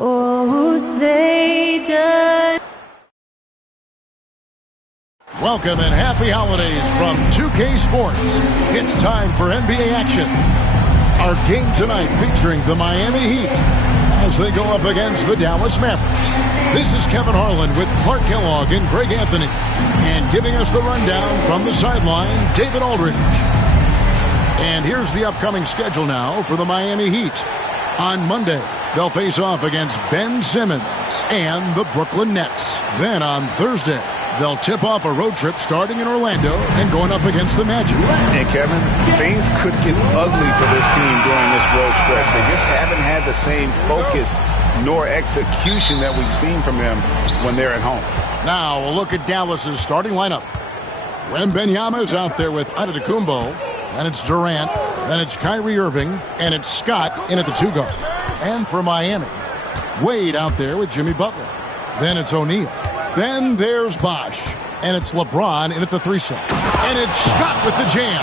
Oh, say does. Welcome and happy holidays from 2K Sports. It's time for NBA action. Our game tonight featuring the Miami Heat as they go up against the Dallas Mavericks. This is Kevin Harlan with Clark Kellogg and Greg Anthony. And giving us the rundown from the sideline, David Aldridge. And here's the upcoming schedule now for the Miami Heat. On Monday, they'll face off against Ben Simmons and the Brooklyn Nets. Then on Thursday, they'll tip off a road trip starting in Orlando and going up against the Magic. And Kevin, things could get ugly for this team during this road stretch. They just haven't had the same focus nor execution that we've seen from them when they're at home. Now a look at Dallas's starting lineup. Wembanyama is out there with Antetokounmpo, and it's Durant, then it's Kyrie Irving, and it's Scott in at the 2 guard. And for Miami, Wade out there with Jimmy Butler. Then it's O'Neal. Then there's Bosh, and it's LeBron in at the 3 slot. And it's Scott with the jam.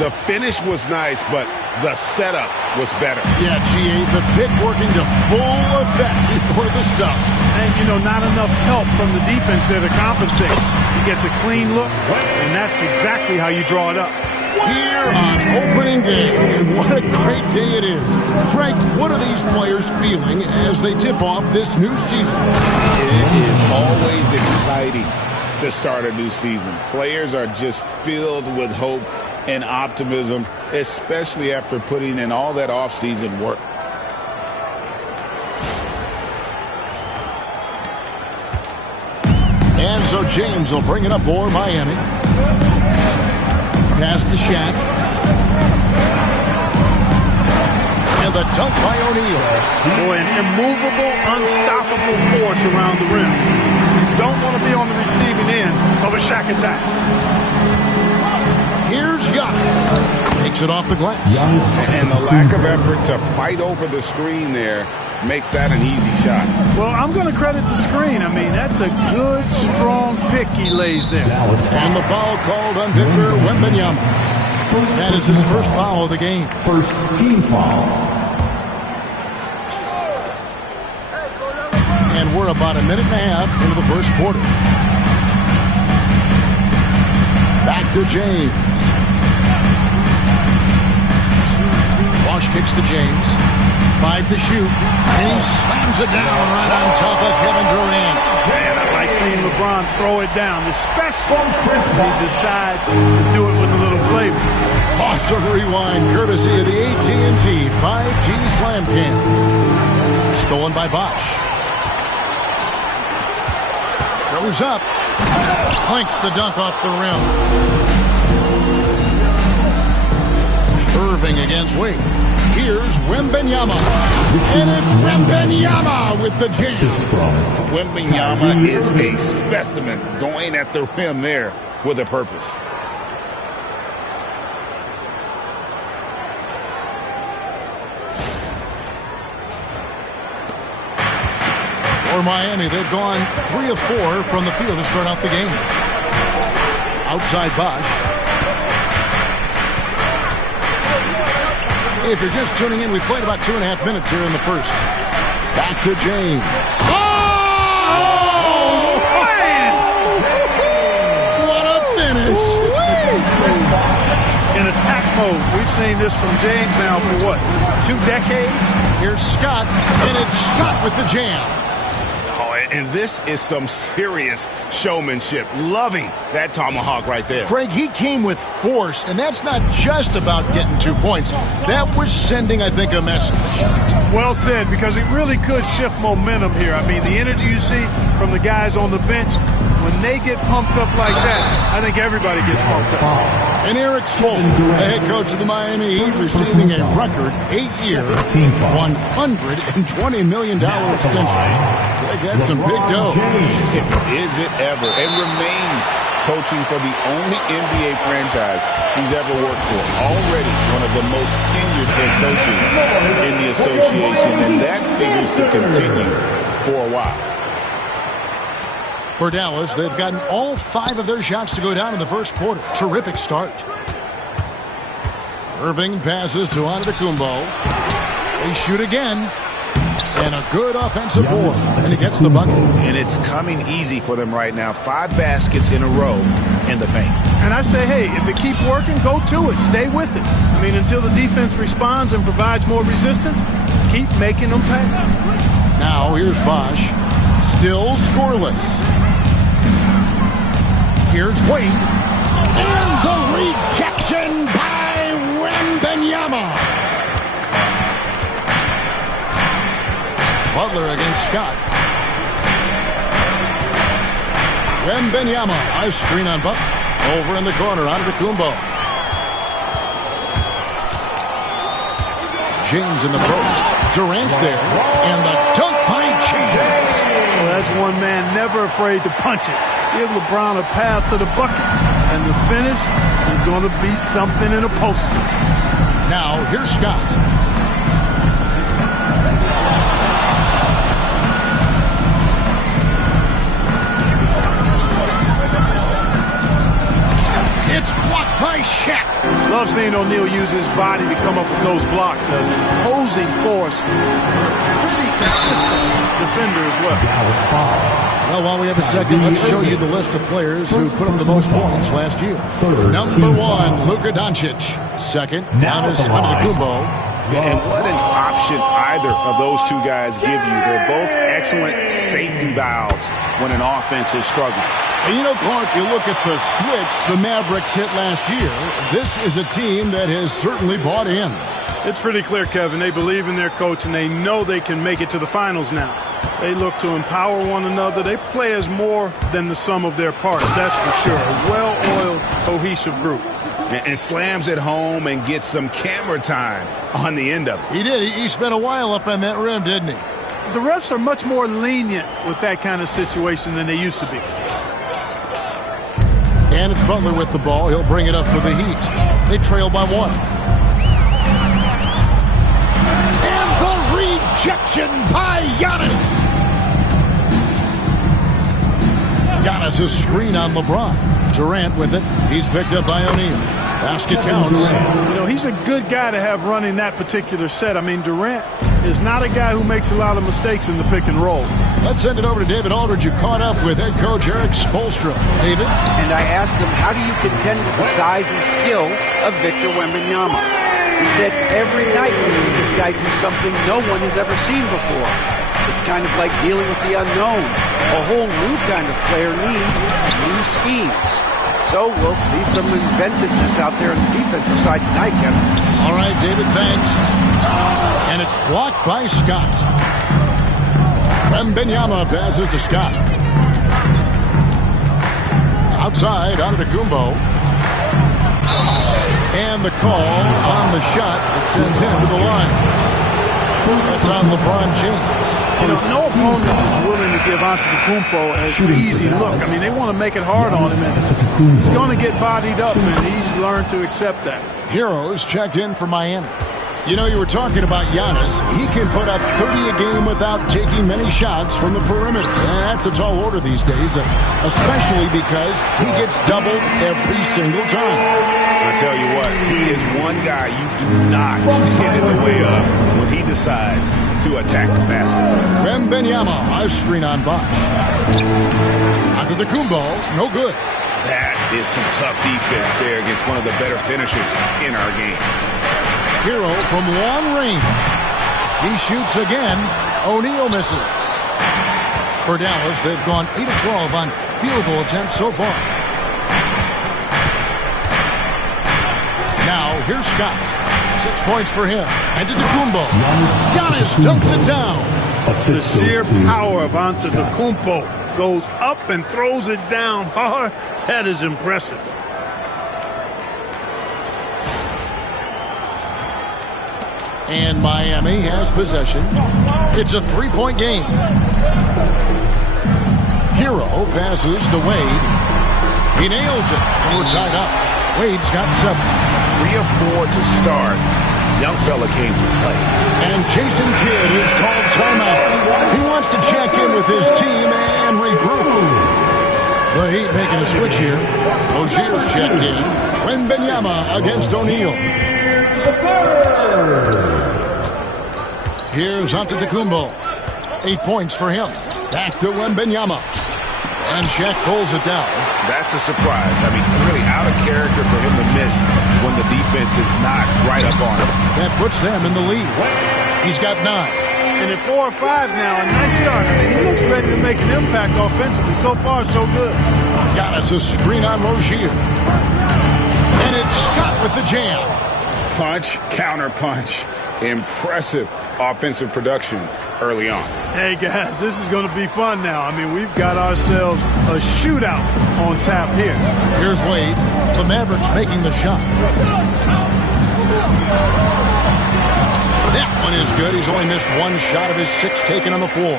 The finish was nice, but the setup was better. Yeah, G.A., the pick working to full effect before the stuff. And, not enough help from the defense there to compensate. He gets a clean look, and that's exactly how you draw it up. Here on opening day, and what a great day it is. Greg, what are these players feeling as they tip off this new season? It is always exciting to start a new season. Players are just filled with hope and optimism, especially after putting in all that off-season work. And so James will bring it up for Miami. Pass to Shaq. And the dunk by O'Neal. Boy, an immovable, unstoppable force around the rim. You don't want to be on the receiving end of a Shaq attack. Here's Giannis. Makes it off the glass. And the lack of effort to fight over the screen there makes that an easy shot. Well, I'm going to credit the screen. I mean, that's a good, strong pick he lays there. And the foul called on Victor Wembanyama. That is his first foul of the game. First team foul. And we're about a minute and a half into the first quarter. Back to James. Bosh kicks to James. 5 to shoot. And he slams it down right on top of Kevin Durant. Man, I like seeing LeBron throw it down, especially when he decides to do it with a little flavor. Awesome rewind courtesy of the AT&T 5G Slam Cam. Stolen by Bosh. Goes up. Clanks the dunk off the rim. Irving against Wade. Here's Wembanyama. And it's Wembanyama with the jam. Wembanyama is a specimen going at the rim there with a purpose. For Miami, they've gone 3 of 4 from the field to start out the game. Outside Bosh. If you're just tuning in, we played about 2.5 minutes here in the first. Back to James. Oh! Man! What a finish! In attack mode, we've seen this from James now for what, 2 decades? Here's Scott, and it's Scott with the jam. Oh, And this is some serious showmanship. Loving that tomahawk right there. Craig, he came with force, and that's not just about getting 2 points. That was sending, I think, a message. Well said, because it really could shift momentum here. I mean, the energy you see from the guys on the bench, when they get pumped up like that, I think everybody gets pumped up. And Eric Spoelstra, the head coach of the Miami Heat, receiving a record 8-year, $120 million extension. Craig, that's some big dough. Is it ever? It remains coaching for the only NBA franchise he's ever worked for. Already one of the most tenured head coaches in the association, and that figures to continue for a while. For Dallas, they've gotten all 5 of their shots to go down in the first quarter. Terrific start. Irving passes to Antetokounmpo. They shoot again. And a good offensive board. And he gets the bucket. And it's coming easy for them right now. 5 baskets in a row in the paint. And I say, hey, if it keeps working, go to it. Stay with it. I mean, until the defense responds and provides more resistance, keep making them pay. Now here's Bosch. Still scoreless. Here's Wade. And the rejection by Wembanyama. Butler against Scott. Wembanyama. Nice screen on Butler. Over in the corner. Antetokounmpo. James in the post. Durant's there. And the dunk by James. Well, that's one man never afraid to punch it. Give LeBron a path to the bucket. And the finish is going to be something in a poster. Now, here's Scott. It's blocked by Shaq. Love seeing O'Neal use his body to come up with those blocks. An imposing force. Pretty consistent defender as well. Well, while we have a second, let's show you the list of players who put up the most points last year. Number 1, Luka Doncic. Second, Giannis Antetokounmpo. And what an option either of those two guys give you. They're both excellent safety valves when an offense is struggling. And you know, Clark, you look at the switch the Mavericks hit last year. This is a team that has certainly bought in. It's pretty clear, Kevin. They believe in their coach, and they know they can make it to the finals now. They look to empower one another. They play as more than the sum of their parts, that's for sure. A well-oiled, cohesive group. And slams it home and gets some camera time on the end of it. He did. He spent a while up on that rim, didn't he? The refs are much more lenient with that kind of situation than they used to be. And it's Butler with the ball. He'll bring it up for the Heat. They trail by 1. And the rejection by Giannis. Giannis' screen on LeBron. Durant with it. He's picked up by O'Neal. Basket counts. You know, he's a good guy to have running that particular set. I mean, Durant is not a guy who makes a lot of mistakes in the pick and roll. Let's send it over to David Aldridge, who caught up with head coach Eric Spoelstra. David? And I asked him, how do you contend with the size and skill of Victor Wembanyama? He said, every night we see this guy do something no one has ever seen before. It's kind of like dealing with the unknown. A whole new kind of player needs new schemes. So we'll see some inventiveness out there on the defensive side tonight, Kevin. All right, David, thanks. And it's blocked by Scott. Wembanyama passes to Scott. Outside, Antetokounmpo. And the call on the shot that sends him to the line. That's on LeBron James. You know, no opponent is willing to give Antetokounmpo an easy look. I mean, they want to make it hard on him, and he's going to get bodied up, and he's learned to accept that. Heroes checked in for Miami. You know, you were talking about Giannis. He can put up 30 a game without taking many shots from the perimeter. That's a tall order these days, especially because he gets doubled every single time. I tell you what, he is one guy you do not stand in the way of when he decides to attack the basket. Wembanyama, a screen on Bosch. Antetokounmpo, no good. That is some tough defense there against one of the better finishers in our game. Hero from long range. He shoots again. O'Neal misses. For Dallas, they've gone 8 of 12 on field goal attempts so far. Now, here's Scott. 6 points for him. And to Antetokounmpo. Giannis dunks it down. The sheer power of Antetokounmpo goes up and throws it down hard. That is impressive. And Miami has possession. It's a 3-point game. Hero passes to Wade. He nails it, and we're tied up. Wade's got 7. 3 of 4 to start. Young fella came to play. And Jason Kidd is called timeout. He wants to check in with his team and regroup. The Heat making a switch here. Rozier's checked in. Wembanyama against O'Neal. Here's Antetokounmpo. 8 points for him. Back to Wembanyama. And Shaq pulls it down. That's a surprise. I mean, really out of character for him to miss when the defense is not right up on him. That puts them in the lead. He's got 9. And at 4 or 5 now, a nice start. I mean, he looks ready to make an impact offensively. So far, so good. Giannis a screen on Rozier. And it's Scott with the jam. Punch, counter punch. Impressive offensive production early on. Hey, guys, this is going to be fun now. I mean, we've got ourselves a shootout on tap here. Here's Wade. The Mavericks making the shot. That one is good. He's only missed 1 shot of his 6 taken on the floor.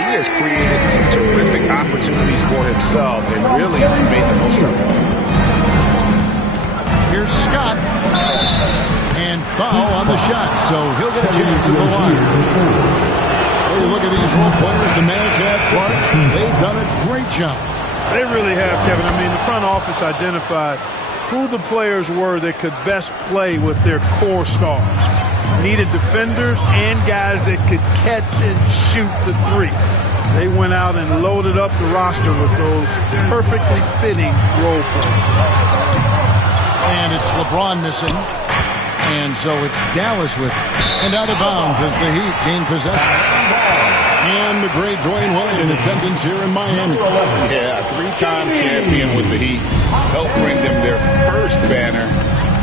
He has created some terrific opportunities for himself and really made the most of it. Here's Scott. And foul on the shot, so he'll get a chance at the line. Hey, look at these role players. The Mavs have fun. They've done a great job. They really have, Kevin. I mean, the front office identified who the players were that could best play with their core stars. Needed defenders and guys that could catch and shoot the 3. They went out and loaded up the roster with those perfectly fitting role players. And it's LeBron missing. And so it's Dallas with it. And out of bounds as the Heat gain possession. And the great Dwayne Wade in attendance here in Miami. Yeah, a 3-time champion with the Heat. Helped bring them their first banner.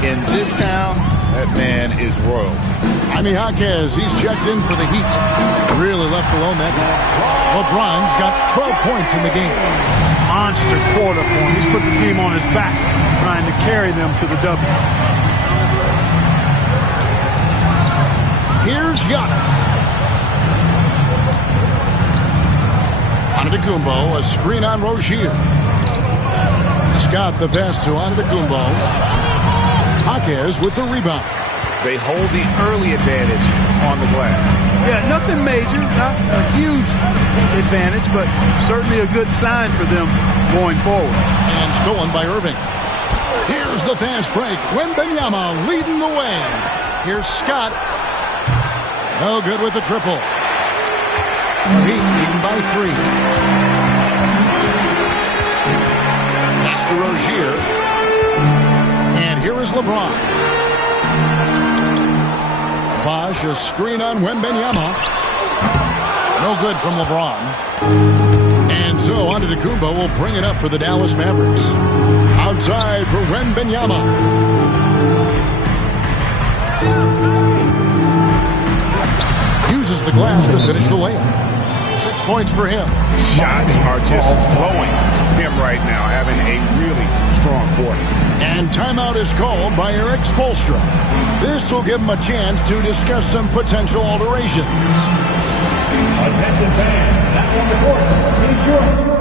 In this town, that man is royalty. Jaime Jaquez, he's checked in for the Heat. Really left alone that time. LeBron's got 12 points in the game. Monster quarter for him. He's put the team on his back, trying to carry them to the W. Here's Giannis. Antetokounmpo, a screen on Rozier. Scott the pass to Antetokounmpo. Jaquez with the rebound. They hold the early advantage on the glass. Yeah, nothing major, not a huge advantage, but certainly a good sign for them going forward. And stolen by Irving. Here's the fast break. Wembanyama leading the way. Here's Scott. No good with the triple. Heat leading by 3. Pass to Rozier. And here is LeBron. Bosh, a screen on Wembanyama. No good from LeBron. And so Antetokounmpo will bring it up for the Dallas Mavericks. Outside for Wembanyama. Uses the glass to finish the layup. 6 points for him. Shots are just flowing from him right now, having a really strong quarter. And timeout is called by Eric Spoelstra. This will give him a chance to discuss some potential alterations. Attention fans, that on the court is yours.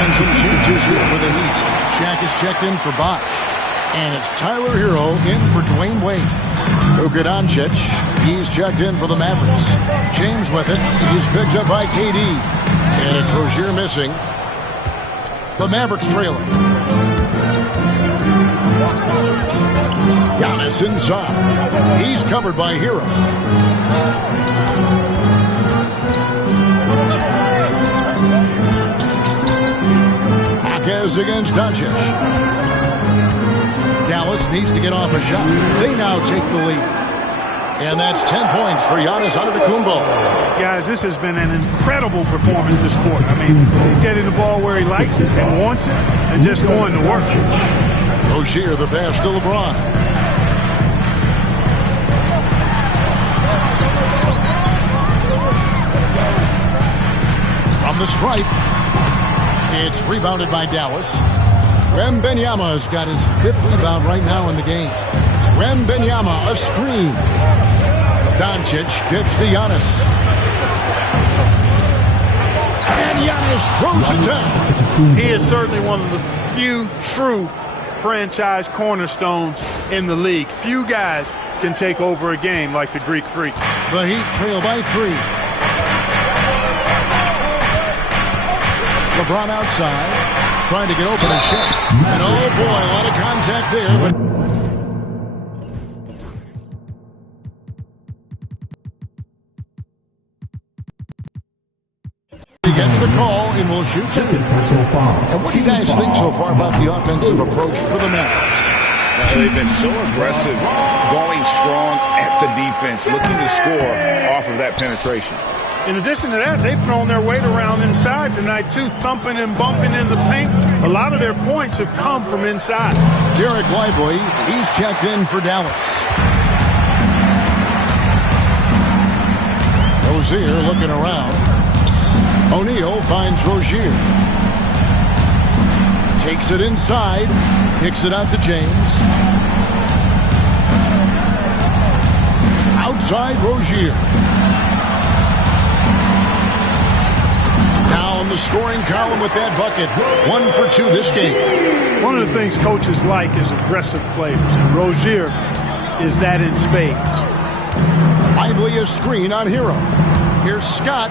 And some changes here for the Heat. Shaq is checked in for Bosh. And it's Tyler Hero in for Dwayne Wade. Luka Doncic, he's checked in for the Mavericks. James with it. He's picked up by KD. And it's Rozier missing. The Mavericks trailing. Giannis inside. He's covered by Hero. Marquez against Doncic. Dallas needs to get off a shot. They now take the lead. And that's 10 points for Giannis Antetokounmpo. Guys, this has been an incredible performance this quarter. I mean, he's getting the ball where he likes it and wants it and just going to work. Rozier, the pass to LeBron. From the stripe. It's rebounded by Dallas. Wembanyama's got his 5th rebound right now in the game. Wembanyama, a screen. Doncic kicks to Giannis. And Giannis throws it down. He is certainly one of the few true franchise cornerstones in the league. Few guys can take over a game like the Greek Freak. The Heat trail by 3. LeBron outside, trying to get open a shot. And oh boy, a lot of contact there, but he gets the call and will shoot 2. And what do you guys think so far about the offensive approach for the Mavericks? They've been so aggressive, going strong at the defense, looking to score off of that penetration. In addition to that, they've thrown their weight around inside tonight, too, thumping and bumping in the paint. A lot of their points have come from inside. Derek Lively, he's checked in for Dallas. Rozier looking around. O'Neal finds Rozier. Takes it inside. Kicks it out to James. Outside Rozier. Now on the scoring column with that bucket. 1 for 2 this game. One of the things coaches like is aggressive players, and Rozier is that in spades. Lively a screen on Hero. Here's Scott.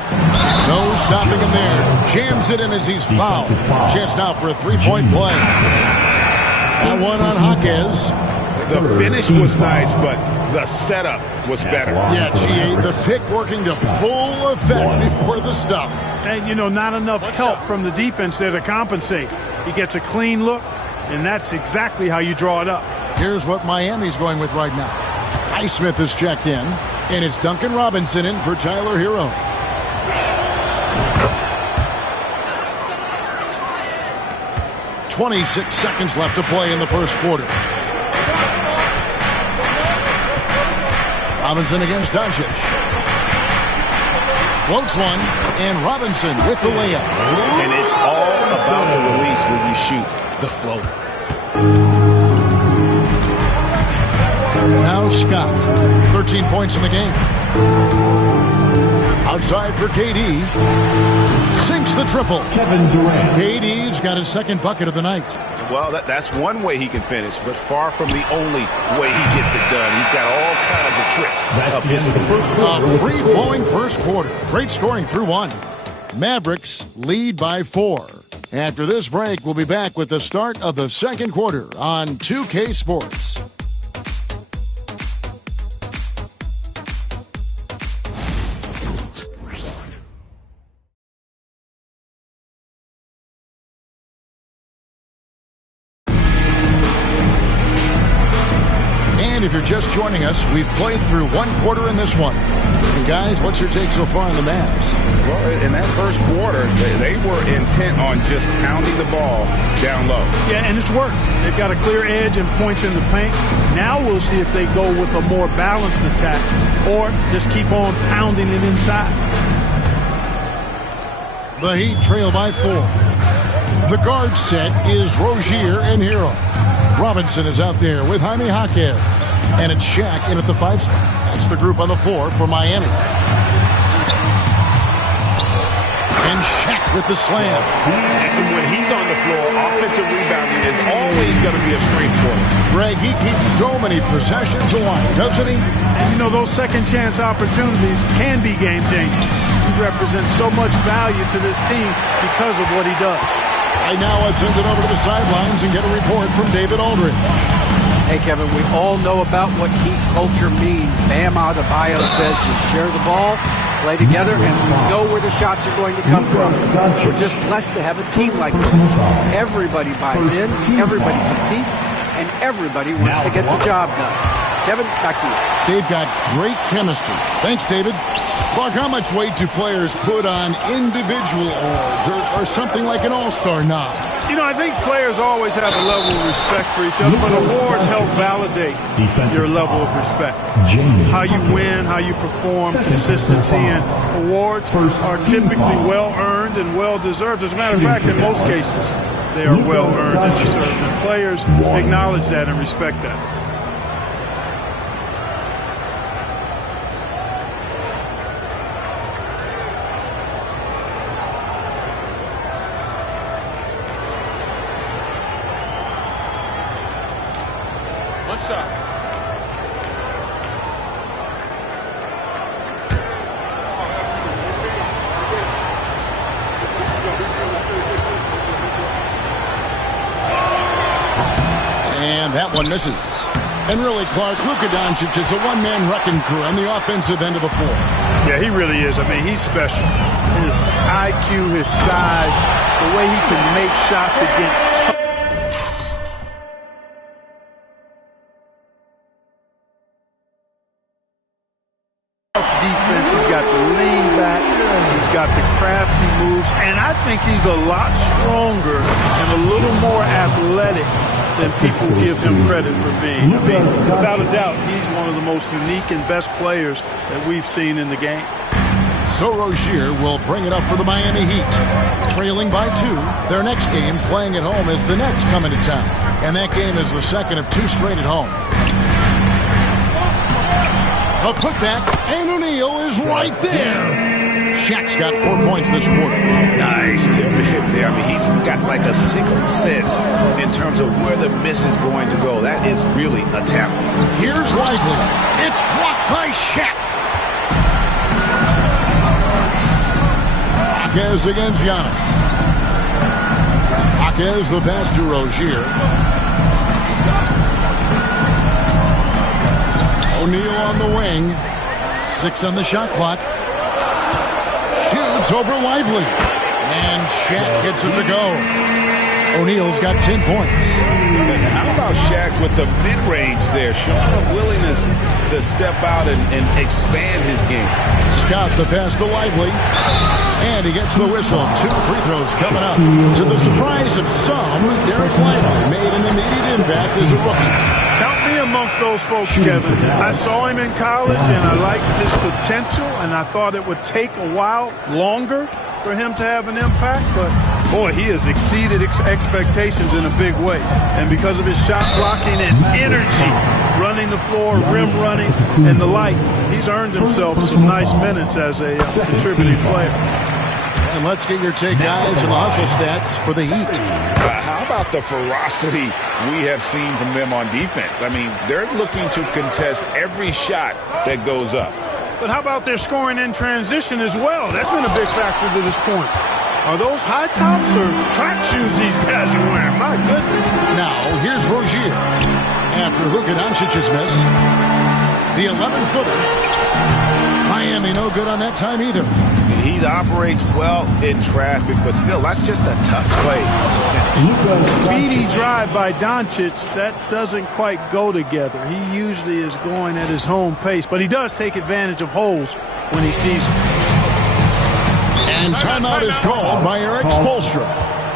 No stopping him there. Jams it in as he's fouled. Chance now for a 3-point play. That one on Jaquez. The finish was nice, but the setup was better. Yeah, G8, the pick working to full effect before the stuff. And, you know, not enough help from the defense there to compensate. He gets a clean look, and that's exactly how you draw it up. Here's what Miami's going with right now. Highsmith is checked in, and it's Duncan Robinson in for Tyler Hero. "26 seconds left to play in the first quarter. Robinson against Doncic. Floats one, and Robinson with the layup. And it's all about the release when you shoot the floater. Now Scott, 13 points in the game. Outside for KD. Sinks the triple. Kevin Durant. KD's got his 2nd bucket of the night. Well, that's one way he can finish, but far from the only way he gets it done. He's got all kinds of tricks up his sleeve. A free-flowing first quarter. Great scoring through 1. Mavericks lead by 4. After this break, we'll be back with the start of the second quarter on 2K Sports. And if you're just joining us, we've played through 1 quarter in this one. And guys, what's your take so far on the Mavs? Well, in that first quarter, they were intent on just pounding the ball down low. Yeah, and it's worked. They've got a clear edge and points in the paint. Now we'll see if they go with a more balanced attack or just keep on pounding it inside. The Heat trail by 4. The guard set is Rozier and Hero. Robinson is out there with Jaime Jaquez. And it's Shaq in at the 5 spot. That's the group on the floor for Miami. And Shaq with the slam. And when he's on the floor, offensive rebounding is always going to be a strength for him. Greg, he keeps so many possessions alive, doesn't he? And you know, those second chance opportunities can be game changing. He represents so much value to this team because of what he does. Right now, let's send it over to the sidelines and get a report from David Aldridge. Hey, Kevin, we all know about what Heat culture means. Bam Adebayo says to share the ball, play together, and we know where the shots are going to come from. We're just blessed to have a team like this. Everybody buys in, everybody competes, and everybody wants to get the job done. Kevin, back to you. They've got great chemistry. Thanks, David. Clark, how much weight do players put on individual awards or something like an all-star nod? You know, I think players always have a level of respect for each other, but awards help validate your level of respect. How you win, how you perform, consistency, and awards are typically well-earned and well-deserved. As a matter of fact, in most cases, they are well-earned and deserved, and players acknowledge that and respect that. What's up? And that one misses. And really, Clark, Luka Doncic is a one-man wrecking crew on the offensive end of the floor. Yeah, he really is. I mean, he's special. His IQ, his size, the way he can make shots against defense. He's got the lean back. He's got the crafty moves. And I think he's a lot stronger and a little more athletic than people give him credit for being. I mean, without a doubt, he's one of the most unique and best players that we've seen in the game. So Rozier will bring it up for the Miami Heat. Trailing by 2, their next game playing at home as the Nets come into town. And that game is the second of 2 straight at home. A putback, and O'Neal is right there. Shaq's got 4 points this quarter. Nice tip there. I mean, he's got like a sixth sense in terms of where the miss is going to go. That is really a tap. Here's Lively. It's blocked by Shaq. Jaquez against Giannis. Jaquez the pass to Rozier. O'Neal on the wing. 6 on the shot clock. Shoots over Lively. And Shaq gets it to go. O'Neal's got 10 points. And how about Shaq with the mid-range there, showing a willingness to step out and expand his game. Scott the pass to Lively. And he gets the whistle. 2 free throws coming up. To the surprise of some, Derek Lively made an immediate impact as a rookie. Count me amongst those folks, Kevin. I saw him in college, and I liked his potential, and I thought it would take a while longer for him to have an impact, but boy, he has exceeded expectations in a big way. And because of his shot blocking and energy, running the floor, rim running, and the like, he's earned himself some nice minutes as a contributing player. And let's get your take, guys, on the hustle stats for the Heat. How about the ferocity we have seen from them on defense? I mean, they're looking to contest every shot that goes up. But how about their scoring in transition as well? That's been a big factor to this point. Are those high tops or track shoes these guys are wearing? My goodness. Now, here's Rozier. After Luka Doncic's miss, the 11-footer. Miami no good on that time either. He operates well in traffic, but still, that's just a tough play to finish. Speedy drive by Doncic, that doesn't quite go together. He usually is going at his home pace, but he does take advantage of holes when he sees them. And timeout is called by Eric Spoelstra.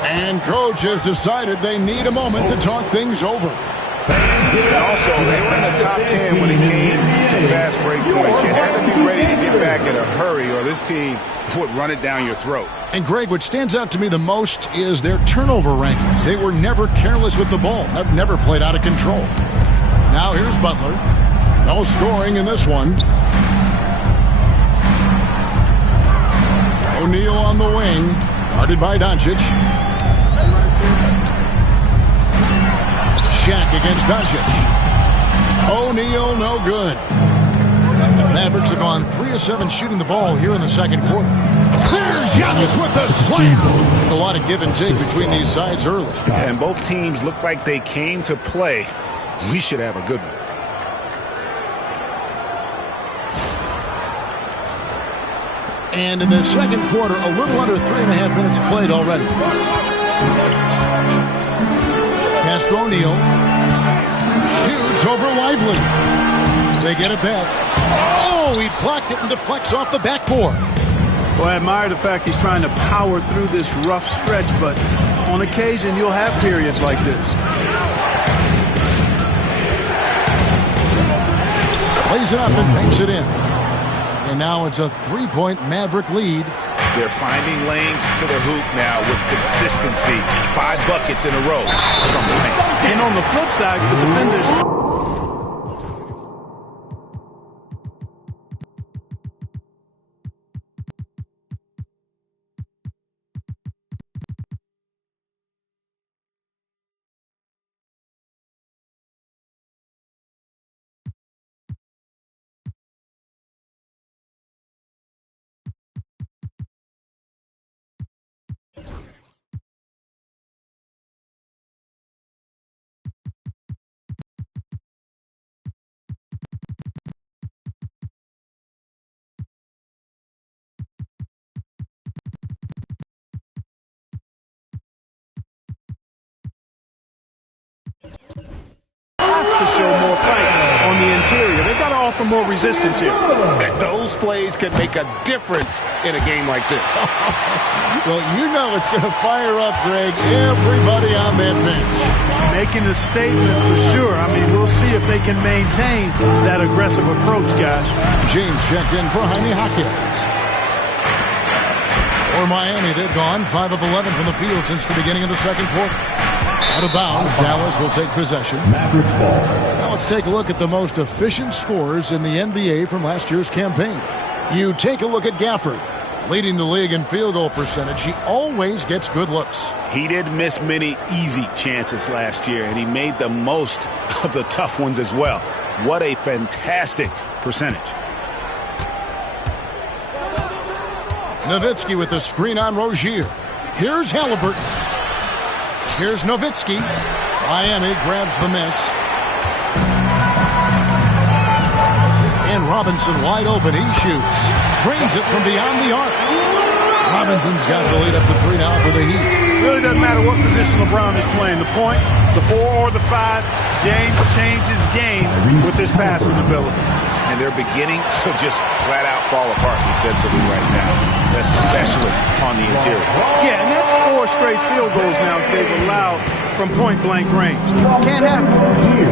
And coach has decided they need a moment to talk things over. And also, they were in the top 10 when it came to fast break points. You had to be ready to get back in a hurry, or this team would run it down your throat. And, Greg, what stands out to me the most is their turnover ranking. They were never careless with the ball, never played out of control. Now here's Butler. No scoring in this one. O'Neal on the wing, guarded by Doncic. Shaq against Doncic. O'Neal, no good. The Mavericks have gone 3 of 7 shooting the ball here in the second quarter. There's Giannis with the slam. A lot of give and take between these sides early. And both teams look like they came to play. We should have a good one. And in the second quarter, a little under 3.5 minutes played already. Pass to O'Neal. Shoots over Lively. They get it back. Oh, he blocked it and deflects off the backboard. Well, I admire the fact he's trying to power through this rough stretch, but on occasion you'll have periods like this. Plays it up and banks it in. And now it's a 3-point Maverick lead. They're finding lanes to the hoop now with consistency. 5 buckets in a row from the paint. And on the flip side, the defenders... to show more fight on the interior. They've got to offer more resistance here. Those plays can make a difference in a game like this. Well, you know it's going to fire up, Greg, everybody on that bench. Making a statement for sure. I mean, we'll see if they can maintain that aggressive approach, guys. James checked in for Jaime Jaquez. For Miami, they've gone 5 of 11 from the field since the beginning of the second quarter. Out of bounds, Dallas will take possession. Mavericks ball. Now let's take a look at the most efficient scorers in the NBA from last year's campaign. You take a look at Gafford, leading the league in field goal percentage. He always gets good looks. He did miss many easy chances last year, and he made the most of the tough ones as well. What a fantastic percentage. Nowitzki with the screen on Rozier. Here's Halliburton. Here's Nowitzki. Miami grabs the miss. And Robinson wide open. He shoots. Drains it from beyond the arc. Robinson's got the lead up to 3 now for the Heat. Really doesn't matter what position LeBron is playing. The point, the 4 or the 5. James changes game with his passing ability. And they're beginning to just flat out fall apart defensively right now, especially on the interior. Yeah, and that's 4 straight field goals now they've allowed from point-blank range. Can't happen.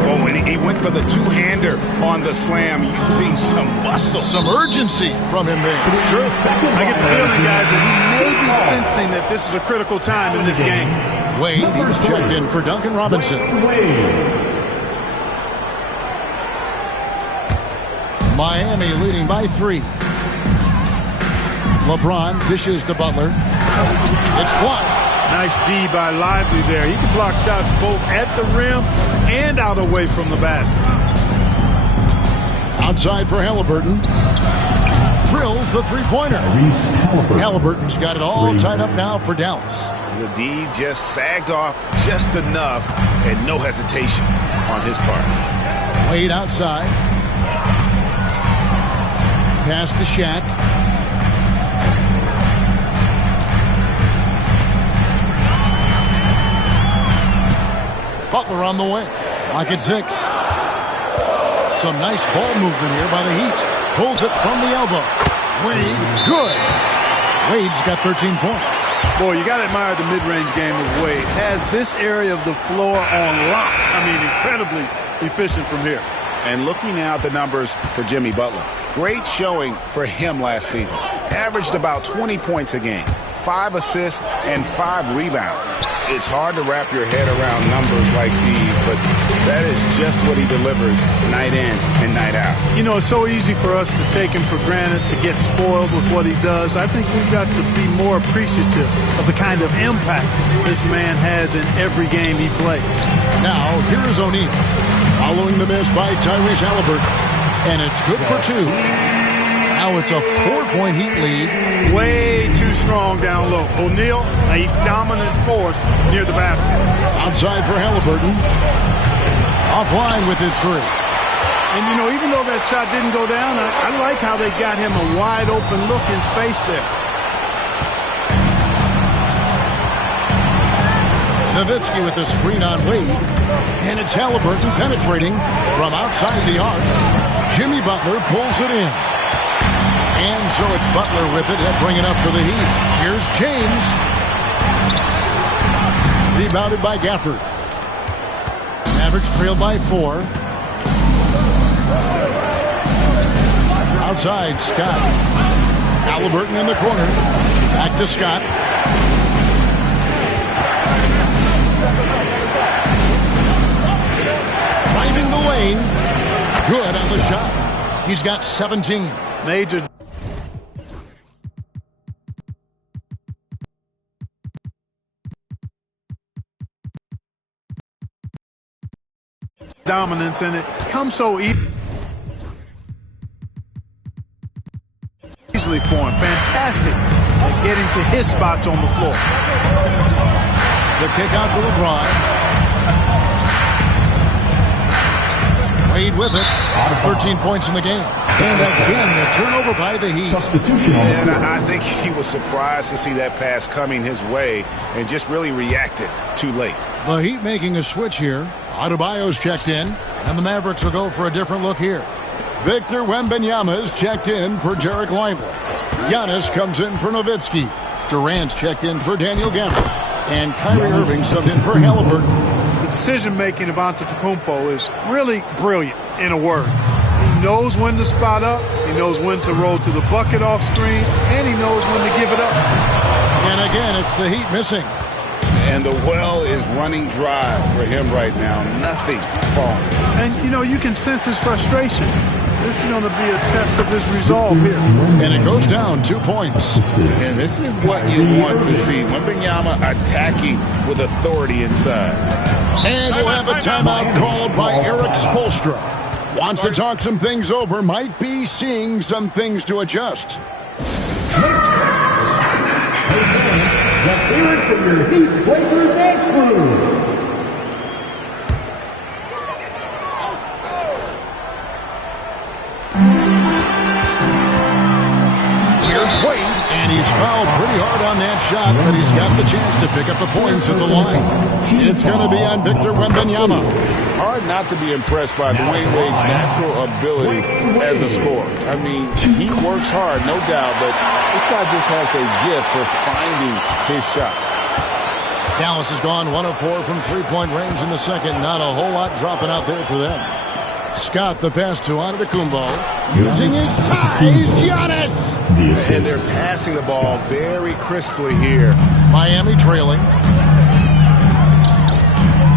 Oh, and he went for the two-hander on the slam using some muscle. Some urgency from him there. Sure. I get the feeling, guys, that he may be sensing that this is a critical time in this game. Wade, he was checked in for Duncan Robinson. Miami leading by 3. LeBron dishes to Butler. It's blocked. Nice D by Lively there. He can block shots both at the rim and out away from the basket. Outside for Halliburton. Drills the three-pointer. Halliburton's got it all tied up now for Dallas. The D just sagged off just enough and no hesitation on his part. Wade outside. Pass to Shaq. Butler on the way. Lock at 6. Some nice ball movement here by the Heat. Pulls it from the elbow. Wade, good. Wade's got 13 points. Boy, you got to admire the mid-range game of Wade. Has this area of the floor on lock. I mean, incredibly efficient from here. And looking now at the numbers for Jimmy Butler. Great showing for him last season. Averaged about 20 points a game, 5 assists, and 5 rebounds. It's hard to wrap your head around numbers like these, but that is just what he delivers night in and night out. You know, it's so easy for us to take him for granted, to get spoiled with what he does. I think we've got to be more appreciative of the kind of impact this man has in every game he plays. Now, here is O'Neal. Following the miss by Tyrese Halliburton. And it's good for 2. Now it's a 4-point Heat lead. Way too strong down low. O'Neal, a dominant force near the basket. Outside for Halliburton. Offline with his three. And, you know, even though that shot didn't go down, I like how they got him a wide-open look in space there. Nowitzki with the screen on Wade. And it's Halliburton penetrating from outside the arc. Jimmy Butler pulls it in. And so it's Butler with it. He'll bring it up for the Heat. Here's James. Rebounded by Gafford. Mavericks trailed by 4. Outside, Scott. Halliburton in the corner. Back to Scott. Driving the lane. Good on the shot. He's got 17. Major dominance, and it comes so easily for him. Fantastic at getting to his spots on the floor. The kick out to LeBron. Wade with it. 13 points in the game. And again, the turnover by the Heat. And I think he was surprised to see that pass coming his way and just really reacted too late. The Heat making a switch here. Adebayo's checked in, and the Mavericks will go for a different look here. Victor Wembanyama is checked in for Jarek Lively. Giannis comes in for Nowitzki. Durant's checked in for Daniel Gafford. And Kyrie Irving subbed in for Halliburton. The decision-making of Antetokounmpo is really brilliant, in a word. He knows when to spot up, he knows when to roll to the bucket off screen, and he knows when to give it up. And again, it's the Heat missing. And the well is running dry for him right now. Nothing falling. And, you know, you can sense his frustration. This is going to be a test of his resolve here. And it goes down 2 points. And this is what you want to see. Wembanyama attacking with authority inside. And we'll have a timeout called by Eric Spoelstra. Wants to talk some things over. Might be seeing some things to adjust. Let's hear it from your Heat Breaker Dance Crew. Here's Wade, and he's fouled pretty hard on that shot, but he's got the chance to pick up the points at the line. It's going to be on Victor Wembanyama. Hard not to be impressed by Dwayne Wade's natural ability as a scorer. I mean, he works hard, no doubt, but this guy just has a gift for finding his shots. Dallas has gone 1 of 4 from three-point range in the second. Not a whole lot dropping out there for them. Scott the pass to Antetokounmpo. Using his size, Giannis. And they're passing the ball very crisply here. Miami trailing.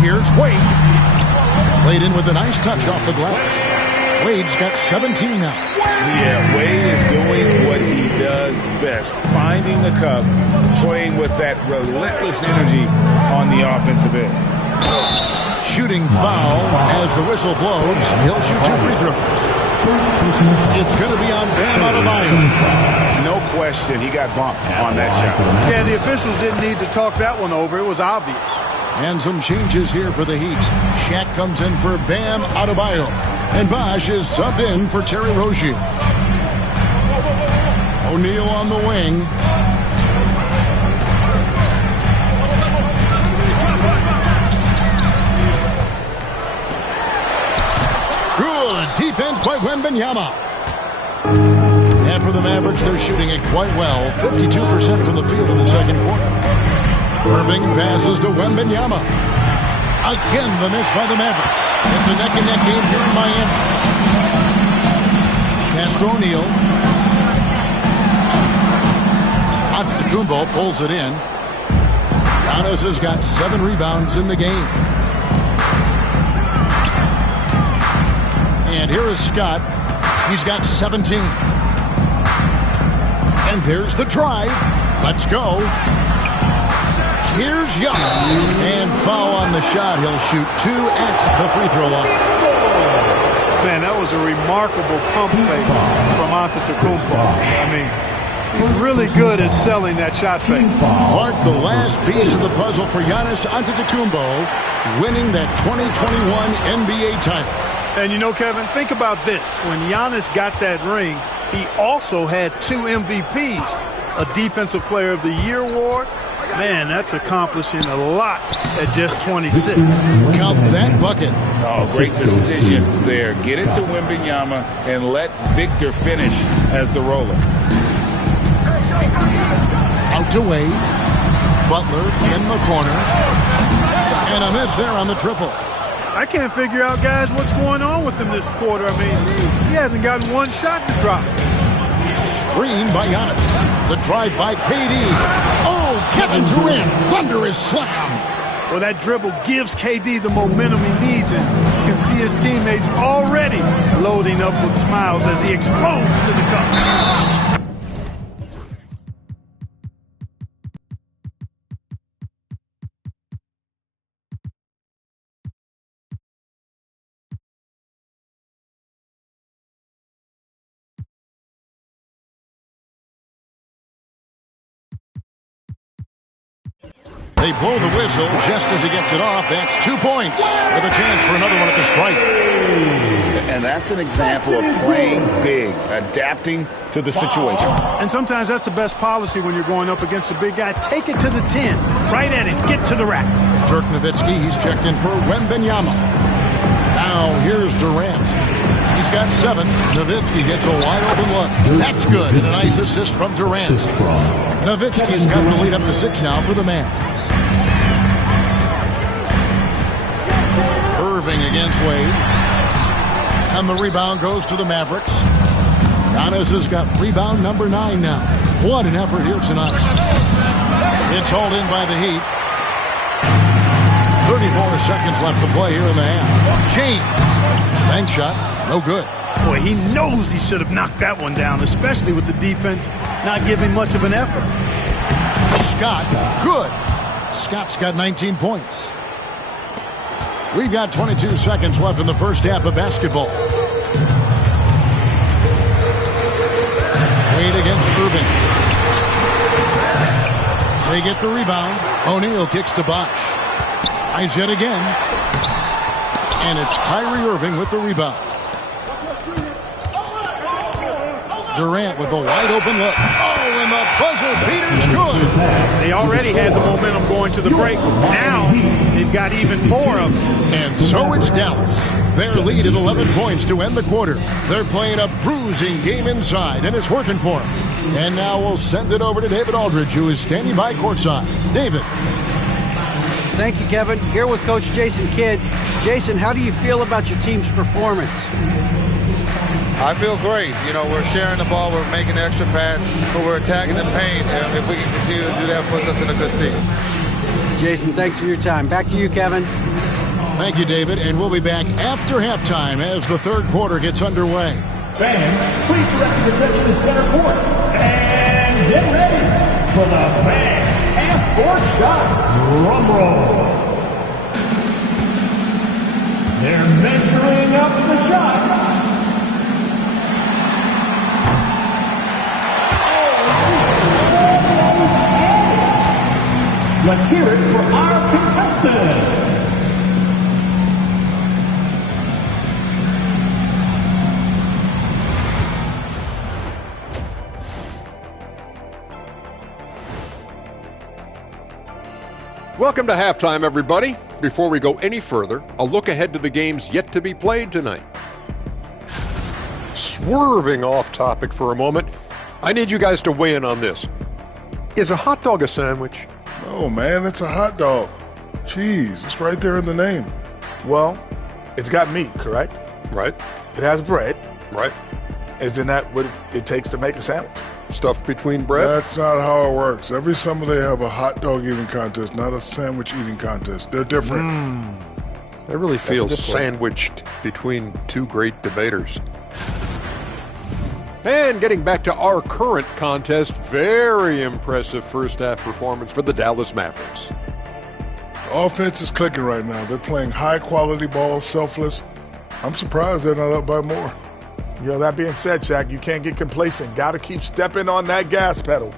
Here's Wade. Laid in with a nice touch off the glass. Wade's got 17 now. Yeah, Wade is doing what he does best. Finding the cup, playing with that relentless energy on the offensive end. Shooting foul as the whistle blows. He'll shoot 2 free throws. It's going to be on Bam Adebayo. No question, he got bumped on that shot. Yeah, the officials didn't need to talk that one over. It was obvious. And some changes here for the Heat. Shaq comes in for Bam Adebayo. And Bosh is subbed in for Terry Rozier. O'Neal on the wing. Good defense by Wembanyama. And for the Mavericks, they're shooting it quite well. 52% from the field in the second quarter. Irving passes to Wembanyama. Again, the miss by the Mavericks. It's a neck-and-neck game here in Miami. Pass to O'Neal. Antetokounmpo pulls it in. Giannis has got 7 rebounds in the game. And here is Scott. He's got 17. And there's the drive. Let's go. Here's Giannis. And foul on the shot. He'll shoot 2 at the free throw line. Man, that was a remarkable pump fake from Antetokounmpo. I mean, he's really good at selling that shot fake. Clark, the last piece of the puzzle for Giannis Antetokounmpo, winning that 2021 NBA title. And you know, Kevin, think about this. When Giannis got that ring, he also had 2 MVPs, a Defensive Player of the Year award. Man, that's accomplishing a lot at just 26. Count that bucket. Oh, great decision there. Get it to Wembanyama and let Victor finish as the roller. Out to Wade. Butler in the corner. And a miss there on the triple. I can't figure out, guys, what's going on with him this quarter. I mean, he hasn't gotten one shot to drop. Screen by Giannis. The drive by KD. Oh, Kevin Durant. Thunderous slam. Well, that dribble gives KD the momentum he needs, and you can see his teammates already loading up with smiles as he explodes to the cup. They blow the whistle just as he gets it off. That's 2 points with a chance for another one at the stripe. And that's an example of playing big, adapting to the situation. And sometimes that's the best policy when you're going up against a big guy. Take it to the 10. Right at it. Get to the rack. Dirk Nowitzki, he's checked in for Wembanyama. Now here's Durant. He's got 7. Nowitzki gets a wide open look. That's good. And a nice assist from Durant. Nowitzki's got the lead up to 6 now for the Mavs. Irving against Wade. And the rebound goes to the Mavericks. Giannis has got rebound number 9 now. What an effort here tonight. It's hauled in by the Heat. 34 seconds left to play here in the half. James. Bank shot. No good. Boy, he knows he should have knocked that one down, especially with the defense not giving much of an effort. Scott, good. Scott's got 19 points. We've got 22 seconds left in the first half of basketball. Wade against Irving. They get the rebound. O'Neal kicks to Bosh. Tries yet again. And it's Kyrie Irving with the rebound. Durant with the wide open look. Oh, and the buzzer beater's good. They already had the momentum going to the break. Now they've got even more of it. And so it's Dallas. Their lead at 11 points to end the quarter. They're playing a bruising game inside, and it's working for them. And now we'll send it over to David Aldridge, who is standing by courtside. David. Thank you, Kevin. Here with Coach Jason Kidd. Jason, how do you feel about your team's performance? I feel great. You know, we're sharing the ball, we're making the extra pass, but we're attacking the paint. And if we can continue to do that, it puts us in a good seat. Jason, thanks for your time. Back to you, Kevin. Thank you, David. And we'll be back after halftime as the third quarter gets underway. Fans, please direct your attention to center court. And get ready for the fan half-court shot. Drum roll. They're measuring up the shot. Let's hear it for our contestant. Welcome to halftime, everybody. Before we go any further, a look ahead to the games yet to be played tonight. Swerving off topic for a moment, I need you guys to weigh in on this. Is a hot dog a sandwich? Oh, man, it's a hot dog. Cheese, it's right there in the name. Well, it's got meat, correct? Right. It has bread. Right. Isn't that what it takes to make a sandwich? Stuffed between bread? That's not how it works. Every summer they have a hot dog eating contest, not a sandwich eating contest. They're different. I really feel sandwiched between two great debaters. And getting back to our current contest, very impressive first half performance for the Dallas Mavericks. The offense is clicking right now. They're playing high quality ball, selfless, I'm surprised they're not up by more. You know, that being said, Shaq, you can't get complacent. Got to keep stepping on that gas pedal.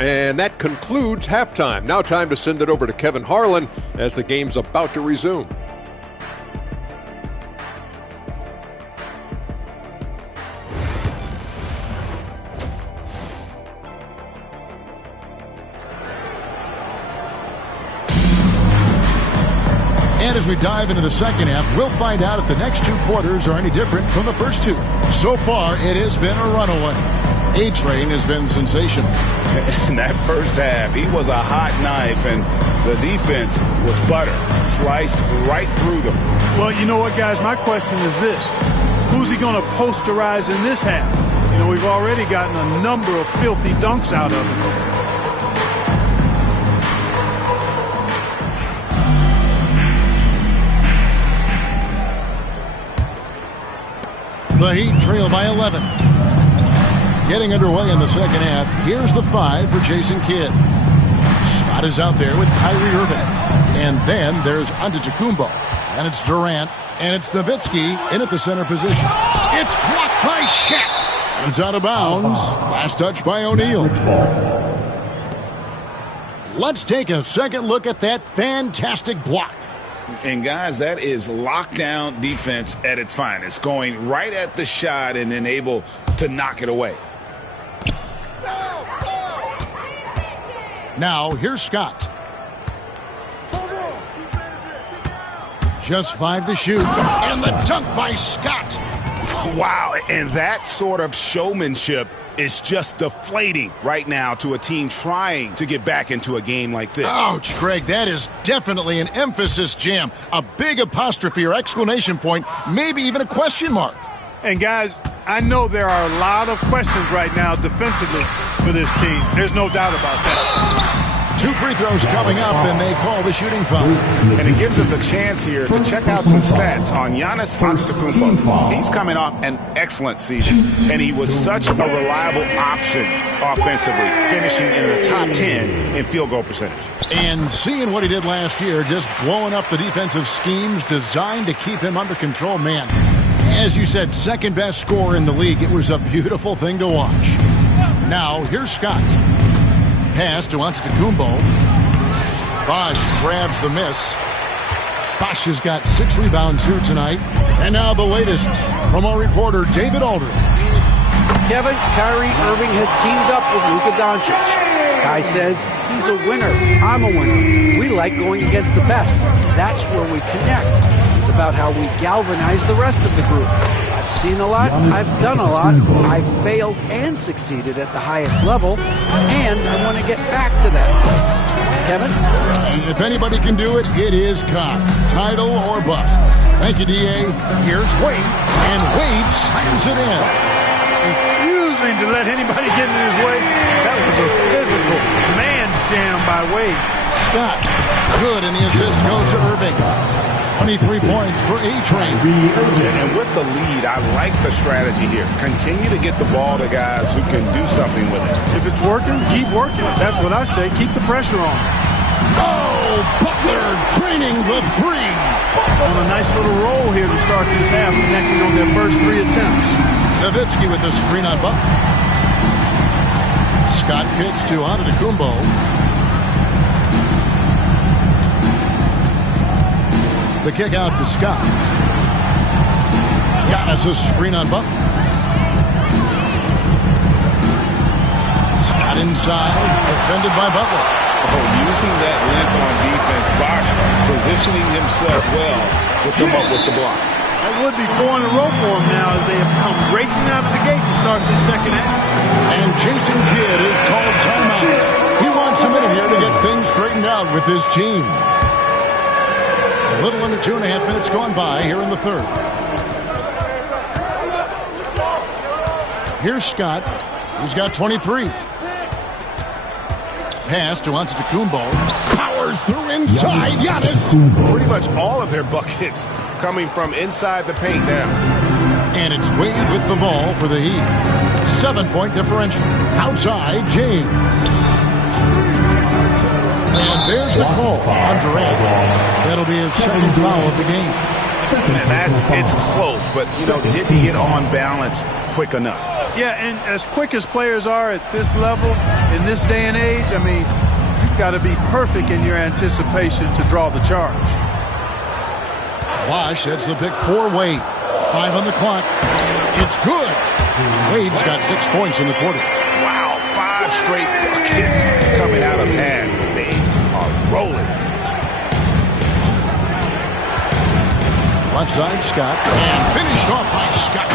And that concludes halftime. Now time to send it over to Kevin Harlan as the game's about to resume. And as we dive into the second half, we'll find out if the next two quarters are any different from the first two. So far, it has been a runaway. A-Train has been sensational. In that first half, he was a hot knife, and the defense was butter, sliced right through them. Well, you know what, guys? My question is this. Who's he going to posterize in this half? You know, we've already gotten a number of filthy dunks out of him. The Heat trail by 11. Getting underway in the second half. Here's the 5 for Jason Kidd. Scott is out there with Kyrie Irving. And then there's Antetokounmpo. And it's Durant. And it's Nowitzki in at the center position. It's blocked by Shaq. It's out of bounds. Last touch by O'Neal. Let's take a second look at that fantastic block. And, guys, that is lockdown defense at its finest, going right at the shot and then able to knock it away. Now, here's Scott. Just 5 to shoot. And the dunk by Scott. Wow, and that sort of showmanship is just deflating right now to a team trying to get back into a game like this. Ouch, Greg, that is definitely an emphasis jam. A big apostrophe or exclamation point, maybe even a question mark. And, guys, I know there are a lot of questions right now defensively for this team. There's no doubt about that. 2 free throws coming up, and they call the shooting foul. And it gives us a chance here to check out some stats on Giannis Antetokounmpo. He's coming off an excellent season, and he was such a reliable option offensively, finishing in the top 10 in field goal percentage. And seeing what he did last year, just blowing up the defensive schemes designed to keep him under control, man. As you said, second best scorer in the league. It was a beautiful thing to watch. Now, here's Scott. Pass to Antetokounmpo. Bosch grabs the miss. Bosch has got 6 rebounds here tonight. And now the latest from our reporter, David Aldridge. Kevin, Kyrie Irving has teamed up with Luka Doncic. Kai says he's a winner. I'm a winner. We like going against the best. That's where we connect. It's about how we galvanize the rest of the group. I've seen a lot. I've done a lot. I've failed and succeeded at the highest level. And I want to get back to that place. Kevin? If anybody can do it, it is Cobb. Title or bust. Thank you, D.A. Here's Wade. And Wade slams it in. Refusing to let anybody get in his way. That was a physical man's jam by Wade. Scott, good, and the assist goes to Irving. 23 points for A-Train. And with the lead, I like the strategy here. Continue to get the ball to guys who can do something with it. If it's working, keep working it. That's what I say. Keep the pressure on. Oh, Butler draining the 3. On a nice little roll here to start this half, connecting on their first 3 attempts. Nowitzki with the screen on Butler. Scott kicks to Antetokounmpo. The kick out to Scott. Giannis a screen on Butler. Scott inside, defended by Butler. Using that length on defense, Bosch positioning himself well to come up with the block. That would be 4 in a row for him now as they have come racing out of the gate to start this second half. And Jason Kidd is called timeout. He wants a minute here to get things straightened out with his team. A little under 2.5 minutes gone by here in the third. Here's Scott. He's got 23. Pass to Antetokounmpo. Powers through inside. Giannis. Pretty much all of their buckets coming from inside the paint now. And it's Wade with the ball for the Heat. 7-point differential. Outside, James. And there's the call on Durant. That'll be his second foul of the game. It's close, but, didn't get on balance quick enough. Yeah, and as quick as players are at this level, in this day and age, I mean, you've got to be perfect in your anticipation to draw the charge. Bosch heads the pick for Wade. 5 on the clock. It's good. Wade's got 6 points in the quarter. Wow, 5 straight buckets coming out of hand. They are rolling. Left side, Scott. And finished off by Scott.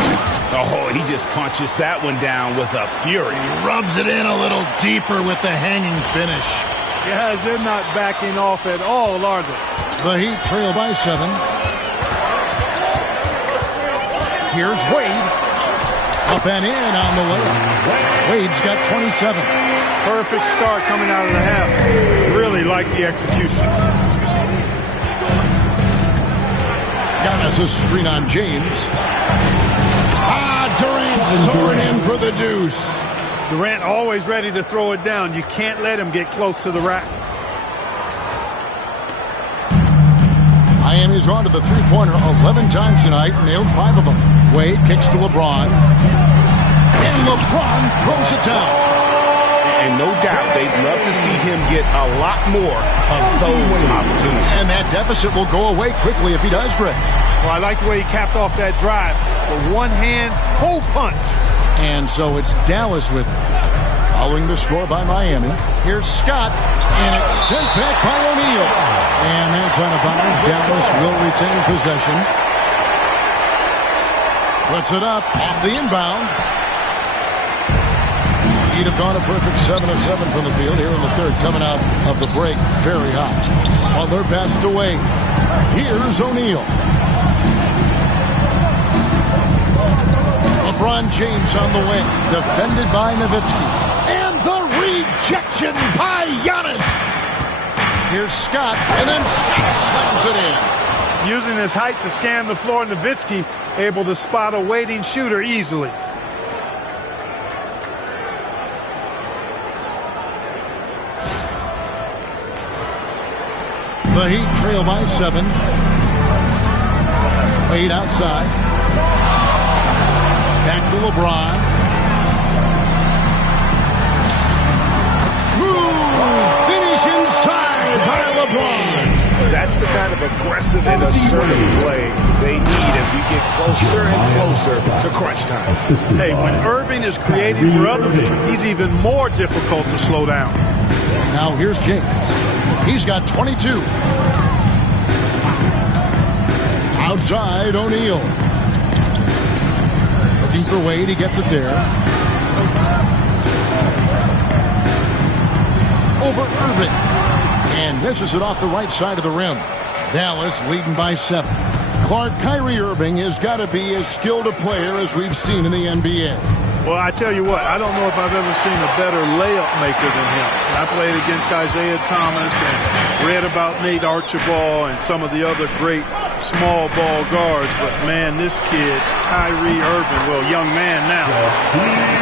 Oh, he just punches that one down with a fury. He rubs it in a little deeper with the hanging finish. Guys, they're not backing off at all, are they? The Heat trail by 7. Here's Wade. Up and in on the way. Wade's got 27. Perfect start coming out of the half. Really like the execution. Giannis' screen on James. Durant soaring in for the deuce. Durant always ready to throw it down. You can't let him get close to the rack. Miami's gone to the three-pointer 11 times tonight, nailed 5 of them. Wade kicks to LeBron. And LeBron throws it down. And no doubt they'd love to see him get a lot more of those opportunities. And that deficit will go away quickly if he does, Greg. Well, I like the way he capped off that drive. The one-hand hole punch. And so it's Dallas with it. Following the score by Miami. Here's Scott. And it's sent back by O'Neal. And that's out of bounds. Dallas will retain possession. Puts it up off the inbound. He'd have gone a perfect 7 of 7 from the field here in the third. Coming out of the break, very hot. Butler passes it away. Here's O'Neal. LeBron James on the wing, defended by Nowitzki. And the rejection by Giannis. Here's Scott, and then Scott slams it in. Using his height to scan the floor, Nowitzki able to spot a waiting shooter easily. The Heat trail by 7. Wade outside. Back to LeBron. Smooth finish inside by LeBron. That's the kind of aggressive and assertive play they need as we get closer and closer to crunch time. Hey, when Irving is creating for others, he's even more difficult to slow down. Now here's James. He's got 22. Outside, O'Neal. Looking for Wade. He gets it there. Over Irving. And misses it off the right side of the rim. Dallas leading by 7. Kyrie Irving has got to be as skilled a player as we've seen in the NBA. Well, I tell you what, I don't know if I've ever seen a better layup maker than him. I played against Isaiah Thomas and read about Nate Archibald and some of the other great small ball guards. But, man, this kid, Kyrie Irving, well, young man now,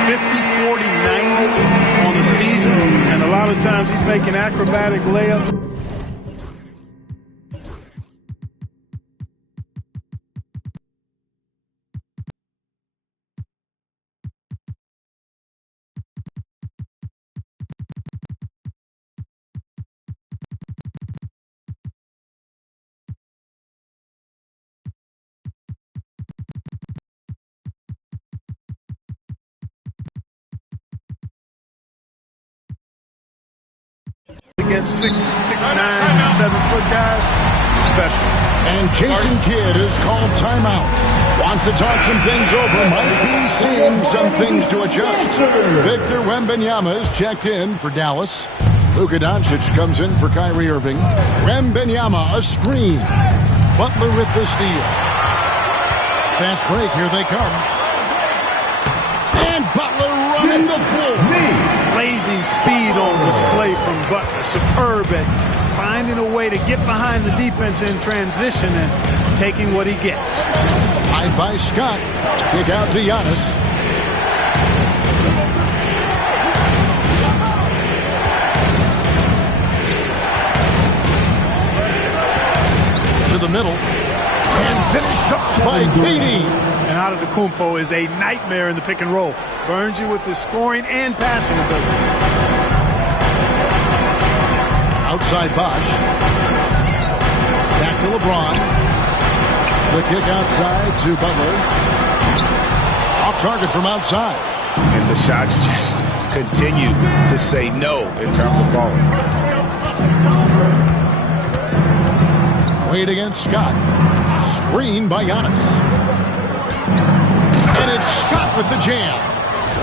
50, 40, 90 on the season. And a lot of times he's making acrobatic layups. Against 6'9", 7-foot guys, special. And Jason Kidd is called timeout. Wants to talk some things over. Might be seeing some things to adjust. Victor Wembanyama is checked in for Dallas. Luka Doncic comes in for Kyrie Irving. Wembanyama a screen. Butler with the steal. Fast break. Here they come. And Butler running the floor. Blazing speed on display from Butler. Superb at finding a way to get behind the defense in transition and taking what he gets. Tied by Scott. Kick out to Giannis. the middle. And finished off by KD. And Antetokounmpo is a nightmare in the pick and roll. Burns you with his scoring and passing ability. Outside Bosch. Back to LeBron. The kick outside to Butler. Off target from outside. And the shots just continue to say no in terms of falling. Wade against Scott. Screen by Giannis. And it's Scott with the jam.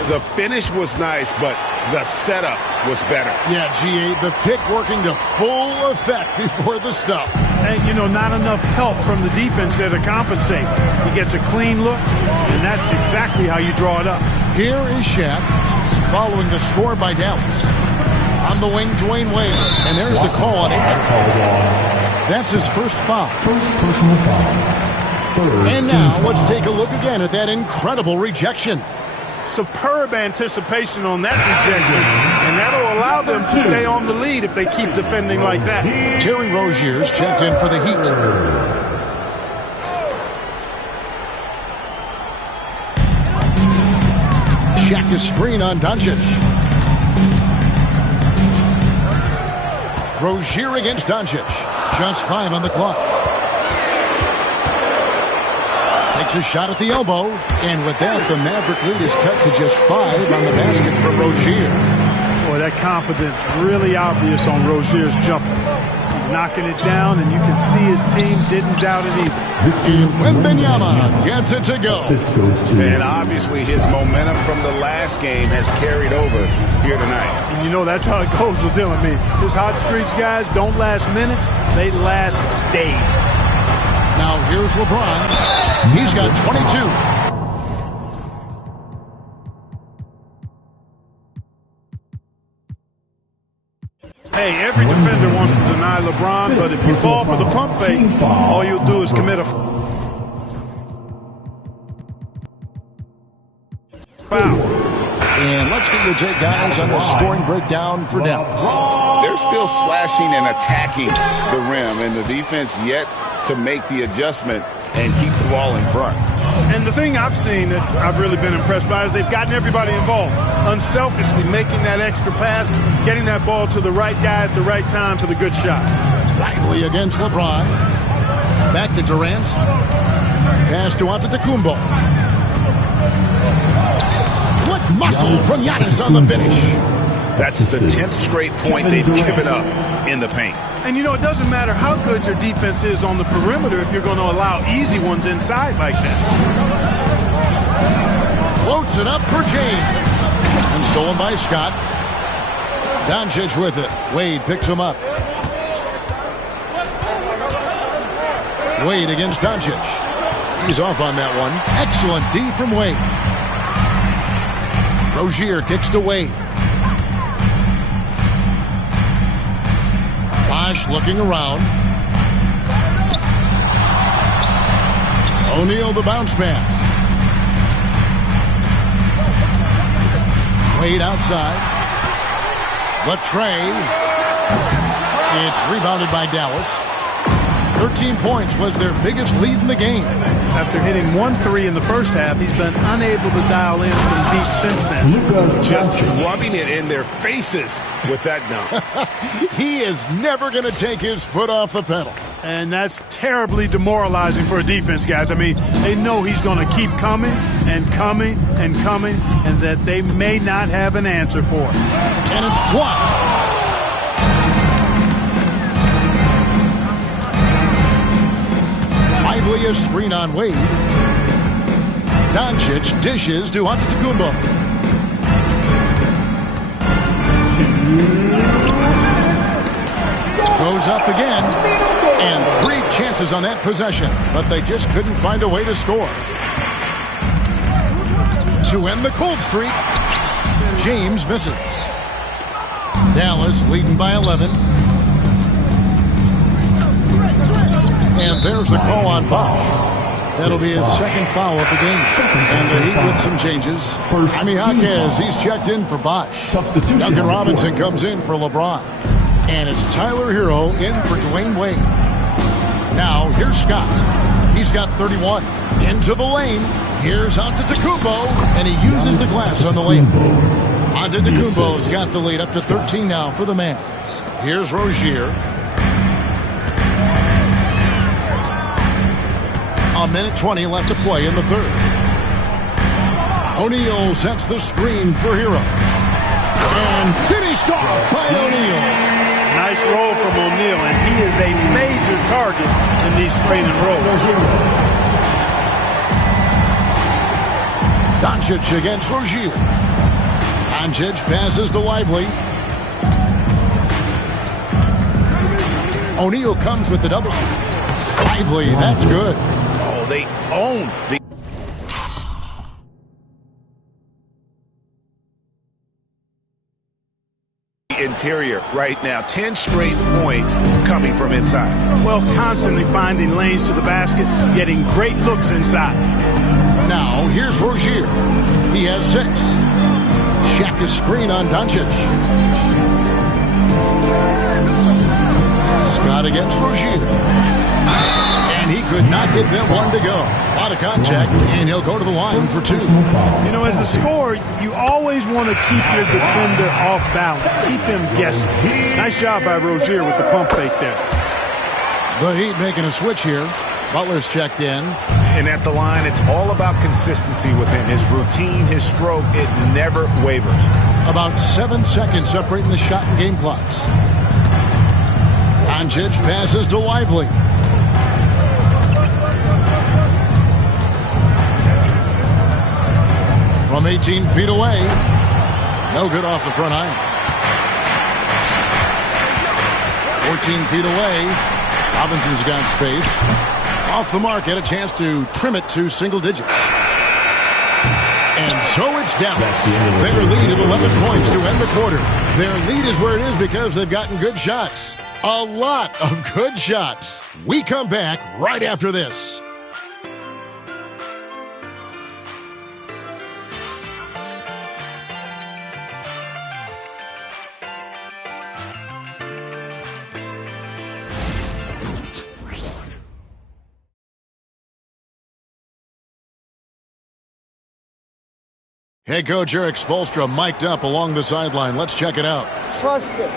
The finish was nice, but the setup was better. Yeah, G.A., the pick working to full effect before the stuff. And, you know, not enough help from the defense there to compensate. He gets a clean look, and that's exactly how you draw it up. Here is Shaq following the score by Dallas. On the wing, Dwayne Wade. And there's the call on Adrian. That's his first foul. First personal foul. And now let's take a look again at that incredible rejection. Superb anticipation on that rejection, and that'll allow them to stay on the lead if they keep defending like that. Terry Rozier's checked in for the Heat. Shaq is screen on Doncic. Rozier against Doncic. Just 5 on the clock. Takes a shot at the elbow, and with that, the Maverick lead is cut to just 5 on the basket from Rozier. Boy, that confidence really obvious on Rozier's jumper. He's knocking it down, and you can see his team didn't doubt it either. And Wembanyama gets it to go. And obviously his momentum from the last game has carried over here tonight. And you know that's how it goes with him. I mean, his hot streaks, guys, don't last minutes. They last days. Now here's LeBron. He's got 22. Hey, every defender wants to deny LeBron, but if you fall for the pump fake, all you'll do is commit a foul. And let's get your take, guys, on the scoring breakdown for Dallas. They're still slashing and attacking the rim, and the defense yet to make the adjustment and keep the ball in front. And the thing I've seen that I've really been impressed by is they've gotten everybody involved, unselfishly making that extra pass, getting that ball to the right guy at the right time for the good shot. Lively against LeBron. Back to Durant. Pass to Antetokounmpo. What muscle from Giannis on the finish. That's the 10th straight point they've given up in the paint. And, you know, it doesn't matter how good your defense is on the perimeter if you're going to allow easy ones inside like that. Floats it up for James. And stolen by Scott. Doncic with it. Wade picks him up. Wade against Doncic. He's off on that one. Excellent D from Wade. Rozier kicks to Wade. Bosch looking around. O'Neal the bounce pass. Wade outside. Latrey. It's rebounded by Dallas. 13 points was their biggest lead in the game. After hitting 1 3 in the first half, he's been unable to dial in from deep since then. Just rubbing it in their faces with that dunk. He is never going to take his foot off the pedal. And that's terribly demoralizing for a defense, guys. I mean, they know he's going to keep coming and coming and coming, and that they may not have an answer for it. And it's blocked. Lively a screen on Wade. Doncic dishes to Antetokounmpo. Goes up again. And 3 chances on that possession, but they just couldn't find a way to score. To end the cold streak, James misses. Dallas leading by 11. And there's the call on Bosch. That'll be his second foul of the game. And the Heat with some changes. Jaime Jaquez, he's checked in for Bosch. Duncan Robinson comes in for LeBron. And it's Tyler Hero in for Dwayne Wade. Now, here's Scott. He's got 31. Into the lane. Here's Antetokounmpo, and he uses the glass on the lane. Antetokounmpo's got the lead up to 13 now for the Mavs. Here's Rozier. A minute 20 left to play in the third. O'Neal sets the screen for Hero. And finished off by O'Neal. Nice roll from O'Neal, and he is a major target in these screen and rolls. Doncic against Rozier. Doncic passes to Lively. O'Neal comes with the double. Lively, that's good. Oh, they own the interior right now. 10 straight points coming from inside. Well, constantly finding lanes to the basket, getting great looks inside. Now, here's Rozier. He has 6. Check his screen on Doncic. Scott against Rozier. And he could not get that one to go. A lot of contact, and he'll go to the line for 2. You know, as a scorer, you always want to keep your defender off balance. Keep him guessing. Nice job by Rozier with the pump fake there. The Heat making a switch here. Butler's checked in. And at the line, it's all about consistency with him. His routine, his stroke, it never wavers. About 7 seconds separating the shot and game clocks. Doncic passes to Lively. From 18 feet away. No good off the front iron. 14 feet away. Robinson's got space. Off the mark, had a chance to trim it to single digits. And so it's Dallas. Their lead of 11 points to end the quarter. Their lead is where it is because they've gotten good shots. A lot of good shots. We come back right after this. Head coach Eric Spoelstra mic'd up along the sideline. Let's check it out. Trust it.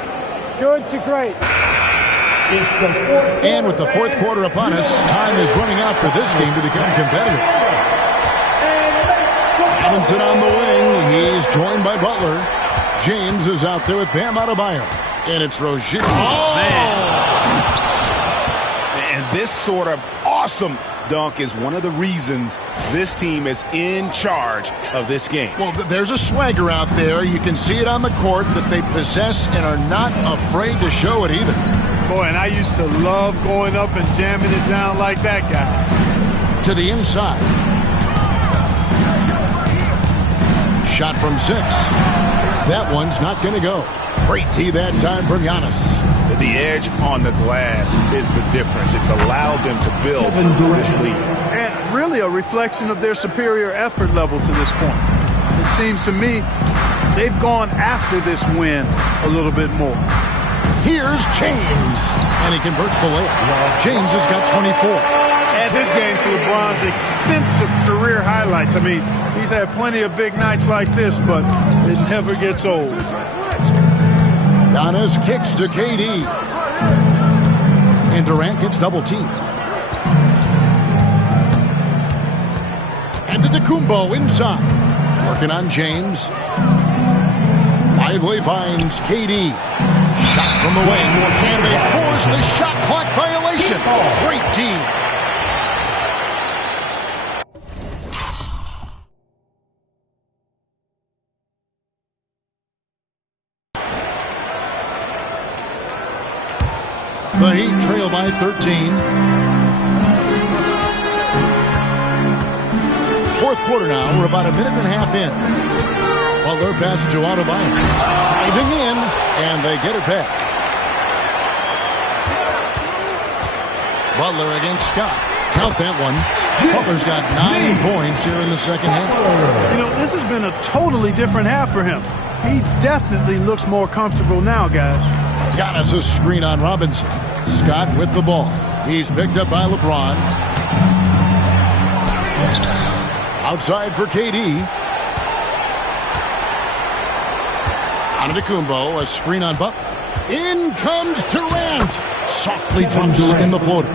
Good to great. And with the fourth quarter upon us, time is running out for this game to become competitive. Robinson on the wing. He's joined by Butler. James is out there with Bam Adebayo. And it's Rozier. Oh, man. And this sort of awesome dunk is one of the reasons this team is in charge of this game. Well, there's a swagger out there. You can see it on the court that they possess and are not afraid to show it either. Boy, and I used to love going up and jamming it down like that guy. To the inside. Shot from 6. That one's not going to go. Great tee that time from Giannis. The edge on the glass is the difference. It's allowed them to build this lead. And really a reflection of their superior effort level to this point. It seems to me they've gone after this win a little bit more. Here's James. And he converts the layup. James has got 24. Add this game to LeBron's extensive career highlights. I mean, he's had plenty of big nights like this, but it never gets old. Giannis kicks to KD. And Durant gets double teamed. And Antetokounmpo inside. Working on James. Lively finds KD. Shot from the wing. And they force the shot clock violation. Great team. The Heat trail by 13. Fourth quarter now. We're about a minute and a half in. Butler passes to Adebayo. Driving in, and they get it back. Butler against Scott. Count that one. Butler's got 9 points here in the second half. You know, this has been a totally different half for him. He definitely looks more comfortable now, guys. Giannis a screen on Robinson. Scott with the ball. He's picked up by LeBron. Outside for KD. Antetokounmpo, a screen on Butler. In comes Durant. Softly drops in the floater.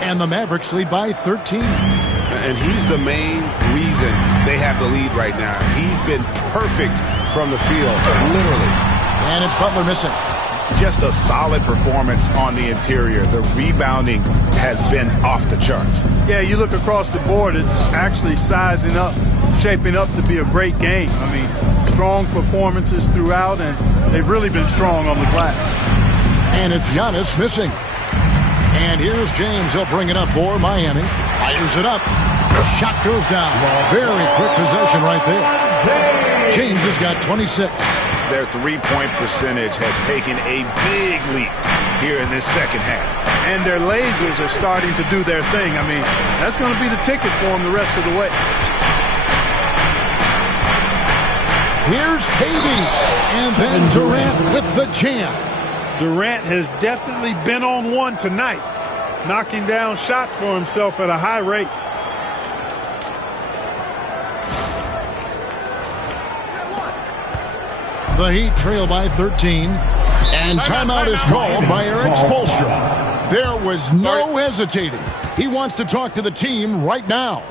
And the Mavericks lead by 13. And he's the main reason they have the lead right now. He's been perfect from the field, literally. And it's Butler missing. Just a solid performance on the interior. The rebounding has been off the charts. Yeah, you look across the board, it's actually sizing up, shaping up to be a great game. I mean, strong performances throughout, and they've really been strong on the glass. And it's Giannis missing. And here's James. He'll bring it up for Miami. Fires it up. Shot goes down. Very quick possession right there. James has got 26. Their three-point percentage has taken a big leap here in this second half. And their lasers are starting to do their thing. I mean, that's going to be the ticket for them the rest of the way. Here's KD. And then Durant with the jam. Durant has definitely been on one tonight, knocking down shots for himself at a high rate. The Heat trail by 13. And timeout is called by Eric Spoelstra. There was no hesitating. He wants to talk to the team right now.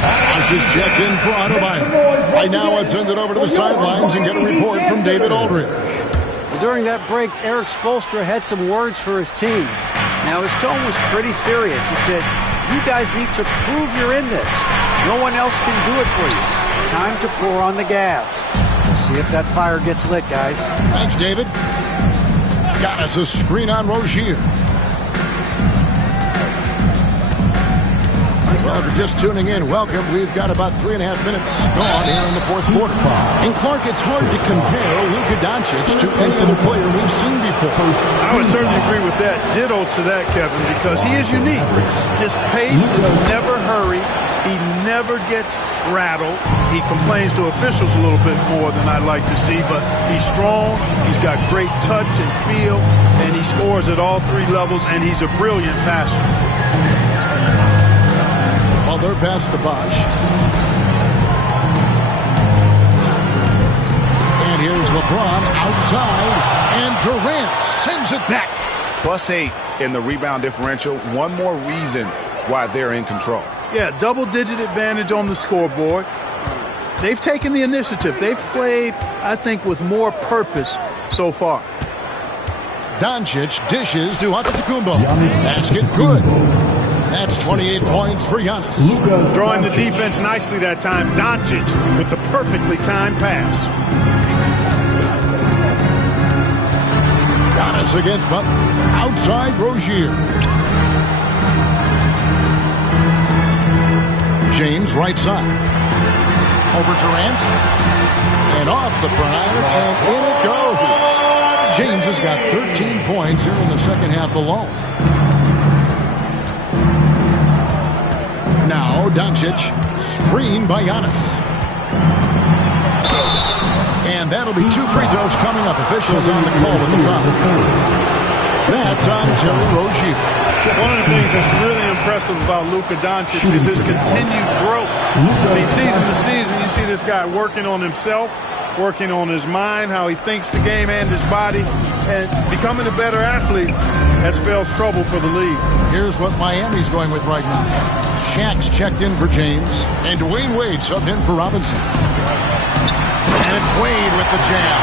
Bosh is checked in for Adebayo. Right now, let's send it over to the sidelines and get a report from David Aldridge. Well, during that break, Eric Spoelstra had some words for his team. Now, his tone was pretty serious. He said, "You guys need to prove you're in this. No one else can do it for you. Time to pour on the gas." We'll see if that fire gets lit, guys. Thanks, David. Got us a screen on Rozier. Well, if you're just tuning in, welcome. We've got about 3.5 minutes gone here in the fourth quarter. And Clark, it's hard to compare Luka Doncic to any other player we've seen before. I would certainly agree with that. Ditto to that, Kevin, because he is unique. His pace is never hurried. He never gets rattled. He complains to officials a little bit more than I'd like to see, but he's strong. He's got great touch and feel, and he scores at all three levels, and he's a brilliant passer. Well, they're past the Bosh. And here's LeBron outside, and Durant sends it back. +8 in the rebound differential. One more reason why they're in control. Yeah, double-digit advantage on the scoreboard. They've taken the initiative. They've played, I think, with more purpose so far. Doncic dishes to Antetokounmpo. Basket good. That's 28 points for Giannis. Drawing the defense nicely that time. Doncic with the perfectly timed pass. Giannis against Butler. Outside Rozier. James right side. Over Durant. And off the front iron. And in it goes. James has got 13 points here in the second half alone. Now Doncic, screened by Giannis. And that'll be 2 free throws coming up. Officials on the call with the foul. That's on Terry Rozier. One of the things that's really impressive about Luka Doncic is his continued growth. I mean, season to season, you see this guy working on himself, working on his mind, how he thinks the game and his body, and becoming a better athlete. That spells trouble for the league. Here's what Miami's going with right now. Shaq's checked in for James, and Dwayne Wade subbed in for Robinson. And it's Wade with the jam.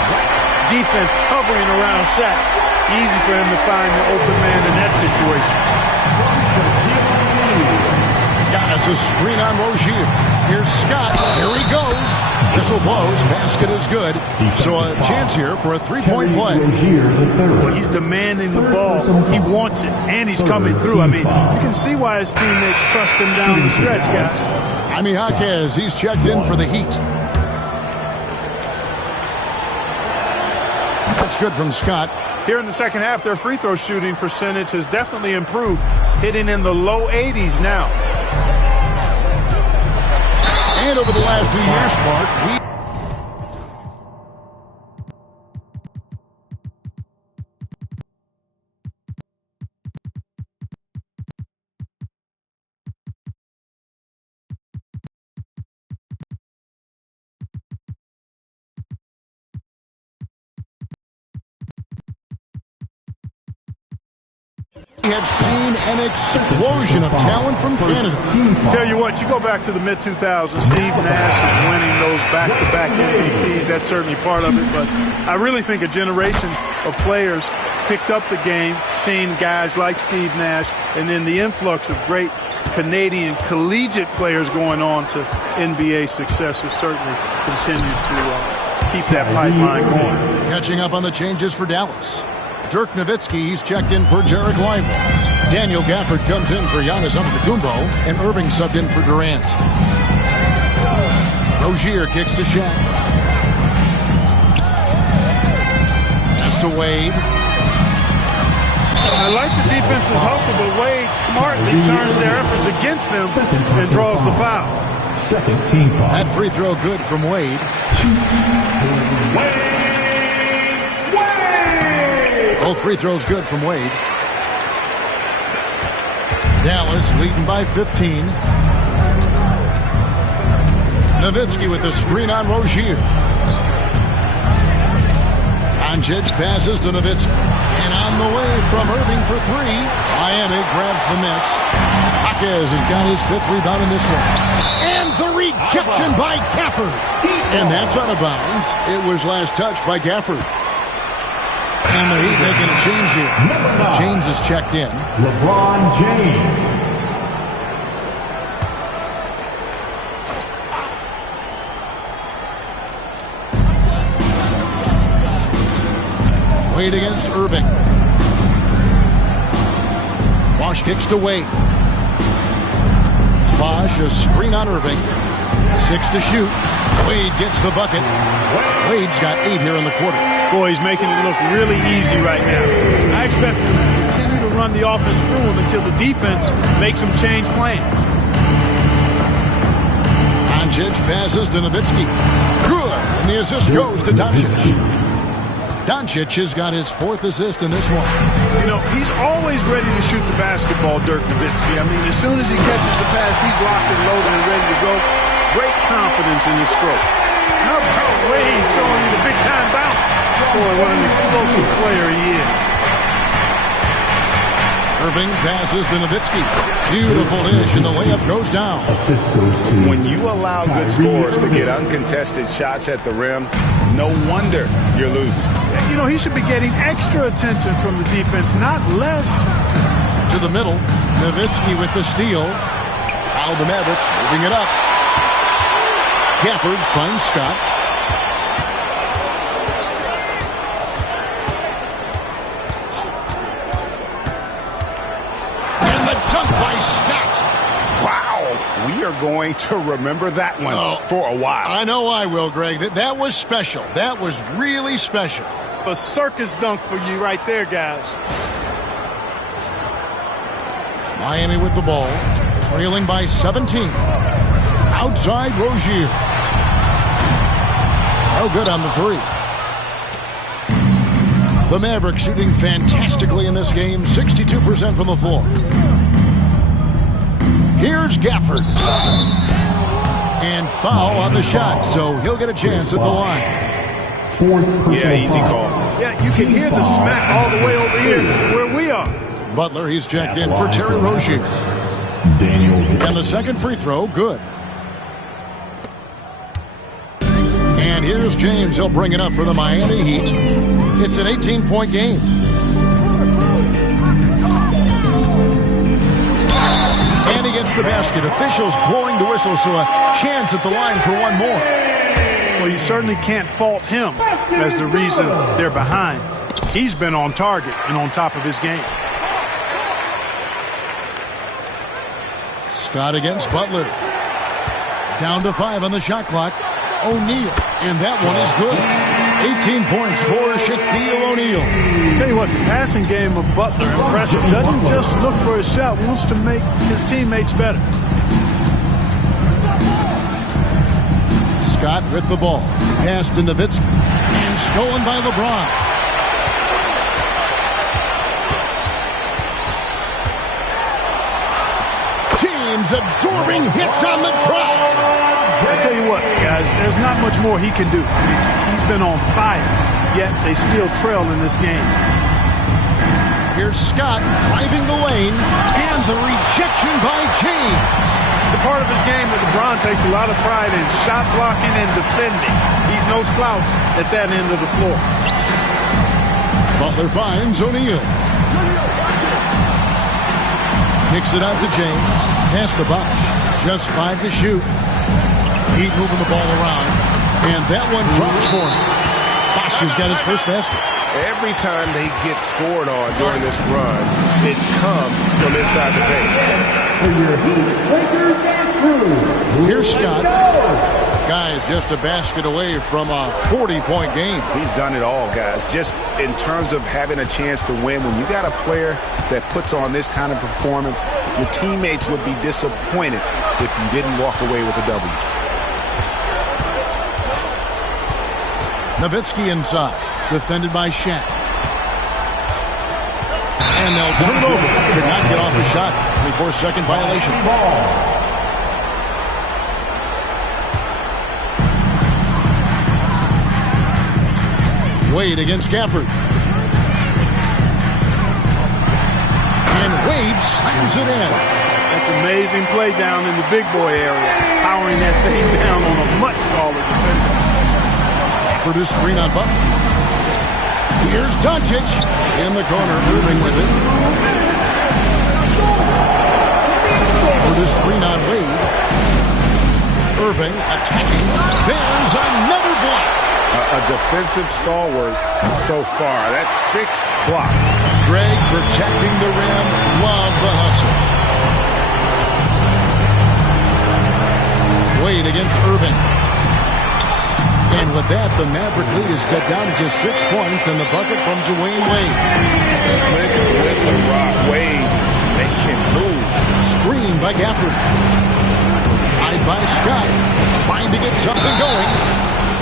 Defense hovering around Shaq. Easy for him to find the open man in that situation. Giannis a screen on Rozier. Here's Scott. Here he goes. Whistle blows. Basket is good. So a chance here for a three-point play. Well, he's demanding the ball. He wants it, and he's coming through. I mean, you can see why his teammates trust him down the stretch, guys. Jaime Jaquez, he's checked in for the Heat. That's good from Scott. Here in the second half, their free throw shooting percentage has definitely improved, hitting in the low 80s now. And over the last few years, Mark, We have seen an explosion of talent from Canada. Tell you what, you go back to the mid-2000s, Steve Nash is winning those back-to-back MVPs. That's certainly part of it, but I really think a generation of players picked up the game, seeing guys like Steve Nash, and then the influx of great Canadian collegiate players going on to NBA success has certainly continued to keep that pipeline going. Catching up on the changes for Dallas. Dirk Nowitzki, he's checked in for Jarek Lively. Daniel Gafford comes in for Giannis Antetokounmpo, and Irving subbed in for Durant. Rozier kicks to Shaq. Pass to Wade. I like the defense's hustle, but Wade smartly turns their efforts against them and draws the foul. Second team foul. That free throw good from Wade. Both free throws good from Wade. Dallas leading by 15. Nowitzki with the screen on Rozier. Doncic passes to Nowitzki. And on the way from Irving for three. Miami grabs the miss. Jaquez has got his fifth rebound in this one. And the rejection by Gafford. And that's out of bounds. It was last touched by Gafford. And the Heat making a change here. James is checked in. LeBron James. Wade against Irving. Bosch kicks to Wade. Bosch, a screen on Irving. 6 to shoot. Wade gets the bucket. Wade's got 8 here in the quarter. Boy, he's making it look really easy right now. I expect him to continue to run the offense through him until the defense makes him change plans. Doncic passes to Nowitzki. Good. And the assist goes to Doncic. Doncic has got his 4th assist in this one. You know, he's always ready to shoot the basketball, Dirk Nowitzki. I mean, as soon as he catches the pass, he's locked and loaded and ready to go. Great confidence in his stroke. How about Wade showing you the big-time bounce? Boy, what an explosive player he is. Irving passes to Nowitzki. Beautiful dish, and the layup goes down. Assist goes to When you allow good scorers to get uncontested shots at the rim, no wonder you're losing. You know, he should be getting extra attention from the defense, not less. To the middle, Nowitzki with the steal. Now the Mavericks moving it up. Gafford finds Scott. And the dunk by Scott. Wow, we are going to remember that one for a while. I know I will, Greg. That was special. That was really special. A circus dunk for you right there, guys. Miami with the ball, trailing by 17. Outside Rozier. No good on the three. The Mavericks shooting fantastically in this game, 62% from the floor. Here's Gafford. And foul on the shot, so he'll get a chance at the line. Yeah, easy call. Yeah, you can hear the smack all the way over here where we are. Butler, he's checked in for Terry Rozier. And the second free throw, good. And here's James. He'll bring it up for the Miami Heat. It's an 18-point game. And he gets the basket. Officials blowing the whistle, so a chance at the line for one more. Well, you certainly can't fault him as the reason they're behind. He's been on target and on top of his game. Scott against Butler. Down to 5 on the shot clock. O'Neal, and that one is good. 18 points for Shaquille O'Neal. Tell you what, the passing game of Butler, impressive. Doesn't just look for his shot, wants to make his teammates better. Scott with the ball. Pass to Nowitzki. And stolen by LeBron. James absorbing hits on the crowd. I tell you what, guys, there's not much more he can do. He's been on fire, yet they still trail in this game. Here's Scott driving the lane, and the rejection by James. It's a part of his game that LeBron takes a lot of pride in, shot blocking and defending. He's no slouch at that end of the floor. Butler finds O'Neal. Kicks it out to James. Pass to Bosh. Just 5 to shoot. Heat moving the ball around. And that one drops for him. Bosh has got his first basket. Every time they get scored on during this run, it's come from inside the paint. For your Heat Lakers dance crew. Here's Scott. Guys, just a basket away from a 40-point game. He's done it all, guys. Just in terms of having a chance to win, when you got a player that puts on this kind of performance, your teammates would be disappointed if you didn't walk away with a W. Nowitzki inside. Defended by Shaq. And they'll turn it over. Could not get off a shot. 24-second violation. Wade against Gafford. And Wade slams it in. That's amazing play down in the big boy area. Powering that thing down on a much taller defender. Gafford is screen on Butler. Here's Doncic in the corner, moving with it. For the screen on Wade. Irving attacking. There's another block. A defensive stalwart so far. That's 6 blocks. Greg protecting the rim. Love the hustle. Wade against Irving. And with that, the Maverick lead is cut down to just 6 points and the bucket from Dwayne Wade. Slick with the rock. Wade, they can move. Screen by Gafford. Drive by Scott. Trying to get something going.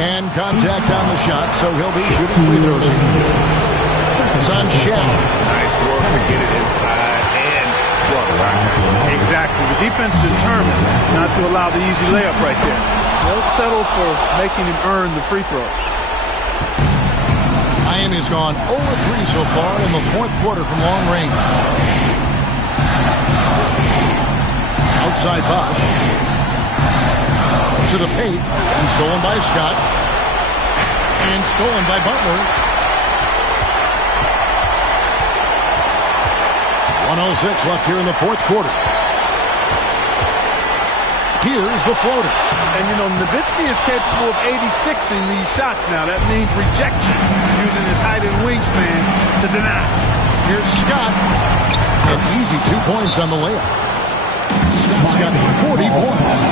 And contact on the shot, so he'll be shooting free throws here. It's on Shaq. Nice work to get it inside and draw the contact. Exactly. The defense determined not to allow the easy layup right there. They'll settle for making him earn the free throw. Miami's gone 0-3 so far in the fourth quarter from long range. Outside Bosh. To the paint. And stolen by Scott. And stolen by Butler. 1:06 left here in the fourth quarter. Here's the floater. And, you know, Nowitzki is capable of 86ing these shots now. That means rejection, using his height and wingspan to deny. Here's Scott. An easy 2 points on the layup. Scott's got 40 points.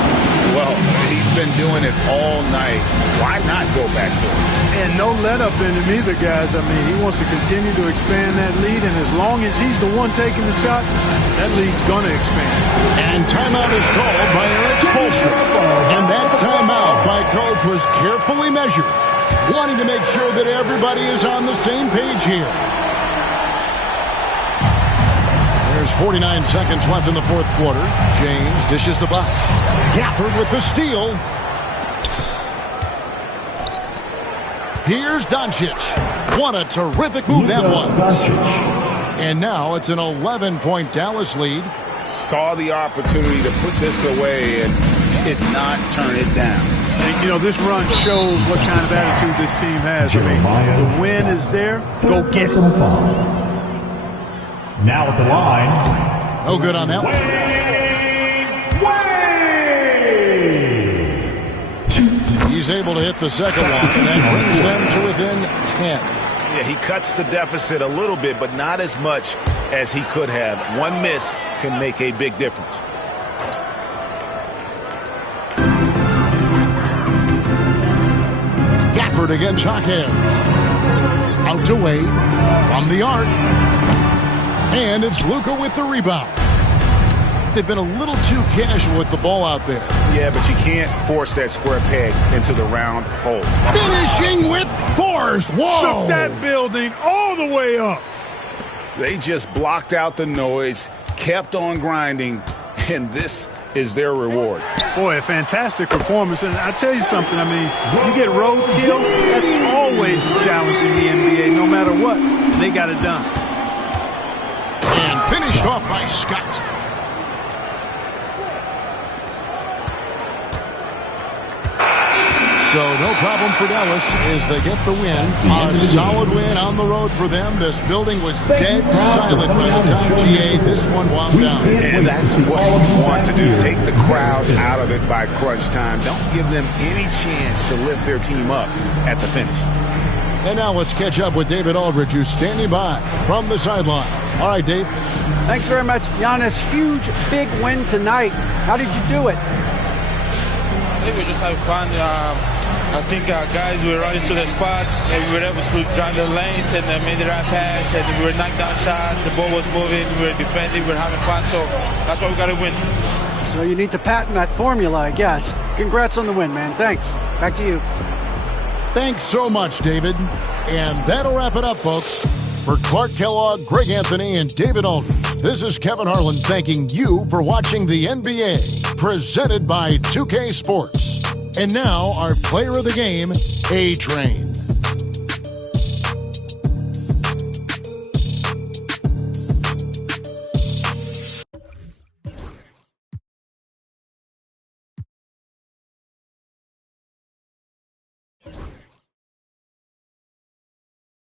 Well, he's been doing it all night. Why not go back to it? And no let-up in him either, guys. I mean, he wants to continue to expand that lead, and as long as he's the one taking the shots, that lead's going to expand. And timeout is called by Eric Spoelstra. And that timeout by Coach was carefully measured, wanting to make sure that everybody is on the same page here. There's 49 seconds left in the fourth quarter. James dishes to Bosh. Gafford with the steal. Here's Doncic. What a terrific move that was. And now it's an 11-point Dallas lead. Saw the opportunity to put this away and did not turn it down. And, you know, this run shows what kind of attitude this team has. I mean, the win is there. Go get it. Now at the line. No good on that one. He's able to hit the second one, and that brings them to within 10. Yeah, he cuts the deficit a little bit, but not as much as he could have. One miss can make a big difference. Gafford against Hawkins. Out to Wade. From the arc. And it's Luka with the rebound. They've been a little too casual with the ball out there. Yeah, but you can't force that square peg into the round hole. Finishing with force. Whoa! Shook that building all the way up. They just blocked out the noise, kept on grinding, and this is their reward. Boy, a fantastic performance. And I tell you something, I mean, you get roadkill, that's always a challenge in the NBA, no matter what. And they got it done. Pushed off by Scott. So no problem for Dallas as they get the win. A solid win on the road for them. This building was dead silent by the time GA this one wound down. And that's what you want to do. Take the crowd out of it by crunch time. Don't give them any chance to lift their team up at the finish. And now let's catch up with David Aldridge, who's standing by from the sideline. All right, Dave. Thanks very much, Giannis. Huge, big win tonight. How did you do it? I think we just had fun. I think our guys were running to their spots, and we were able to drive the lanes and made the right pass, and we were knocking down shots. The ball was moving, we were defending, we were having fun, so that's why we got to win. So you need to patent that formula, I guess. Congrats on the win, man. Thanks. Back to you. Thanks so much, David. And that'll wrap it up, folks. For Clark Kellogg, Greg Anthony, and David Aldridge, this is Kevin Harlan thanking you for watching the NBA, presented by 2K Sports. And now, our player of the game, A-Train.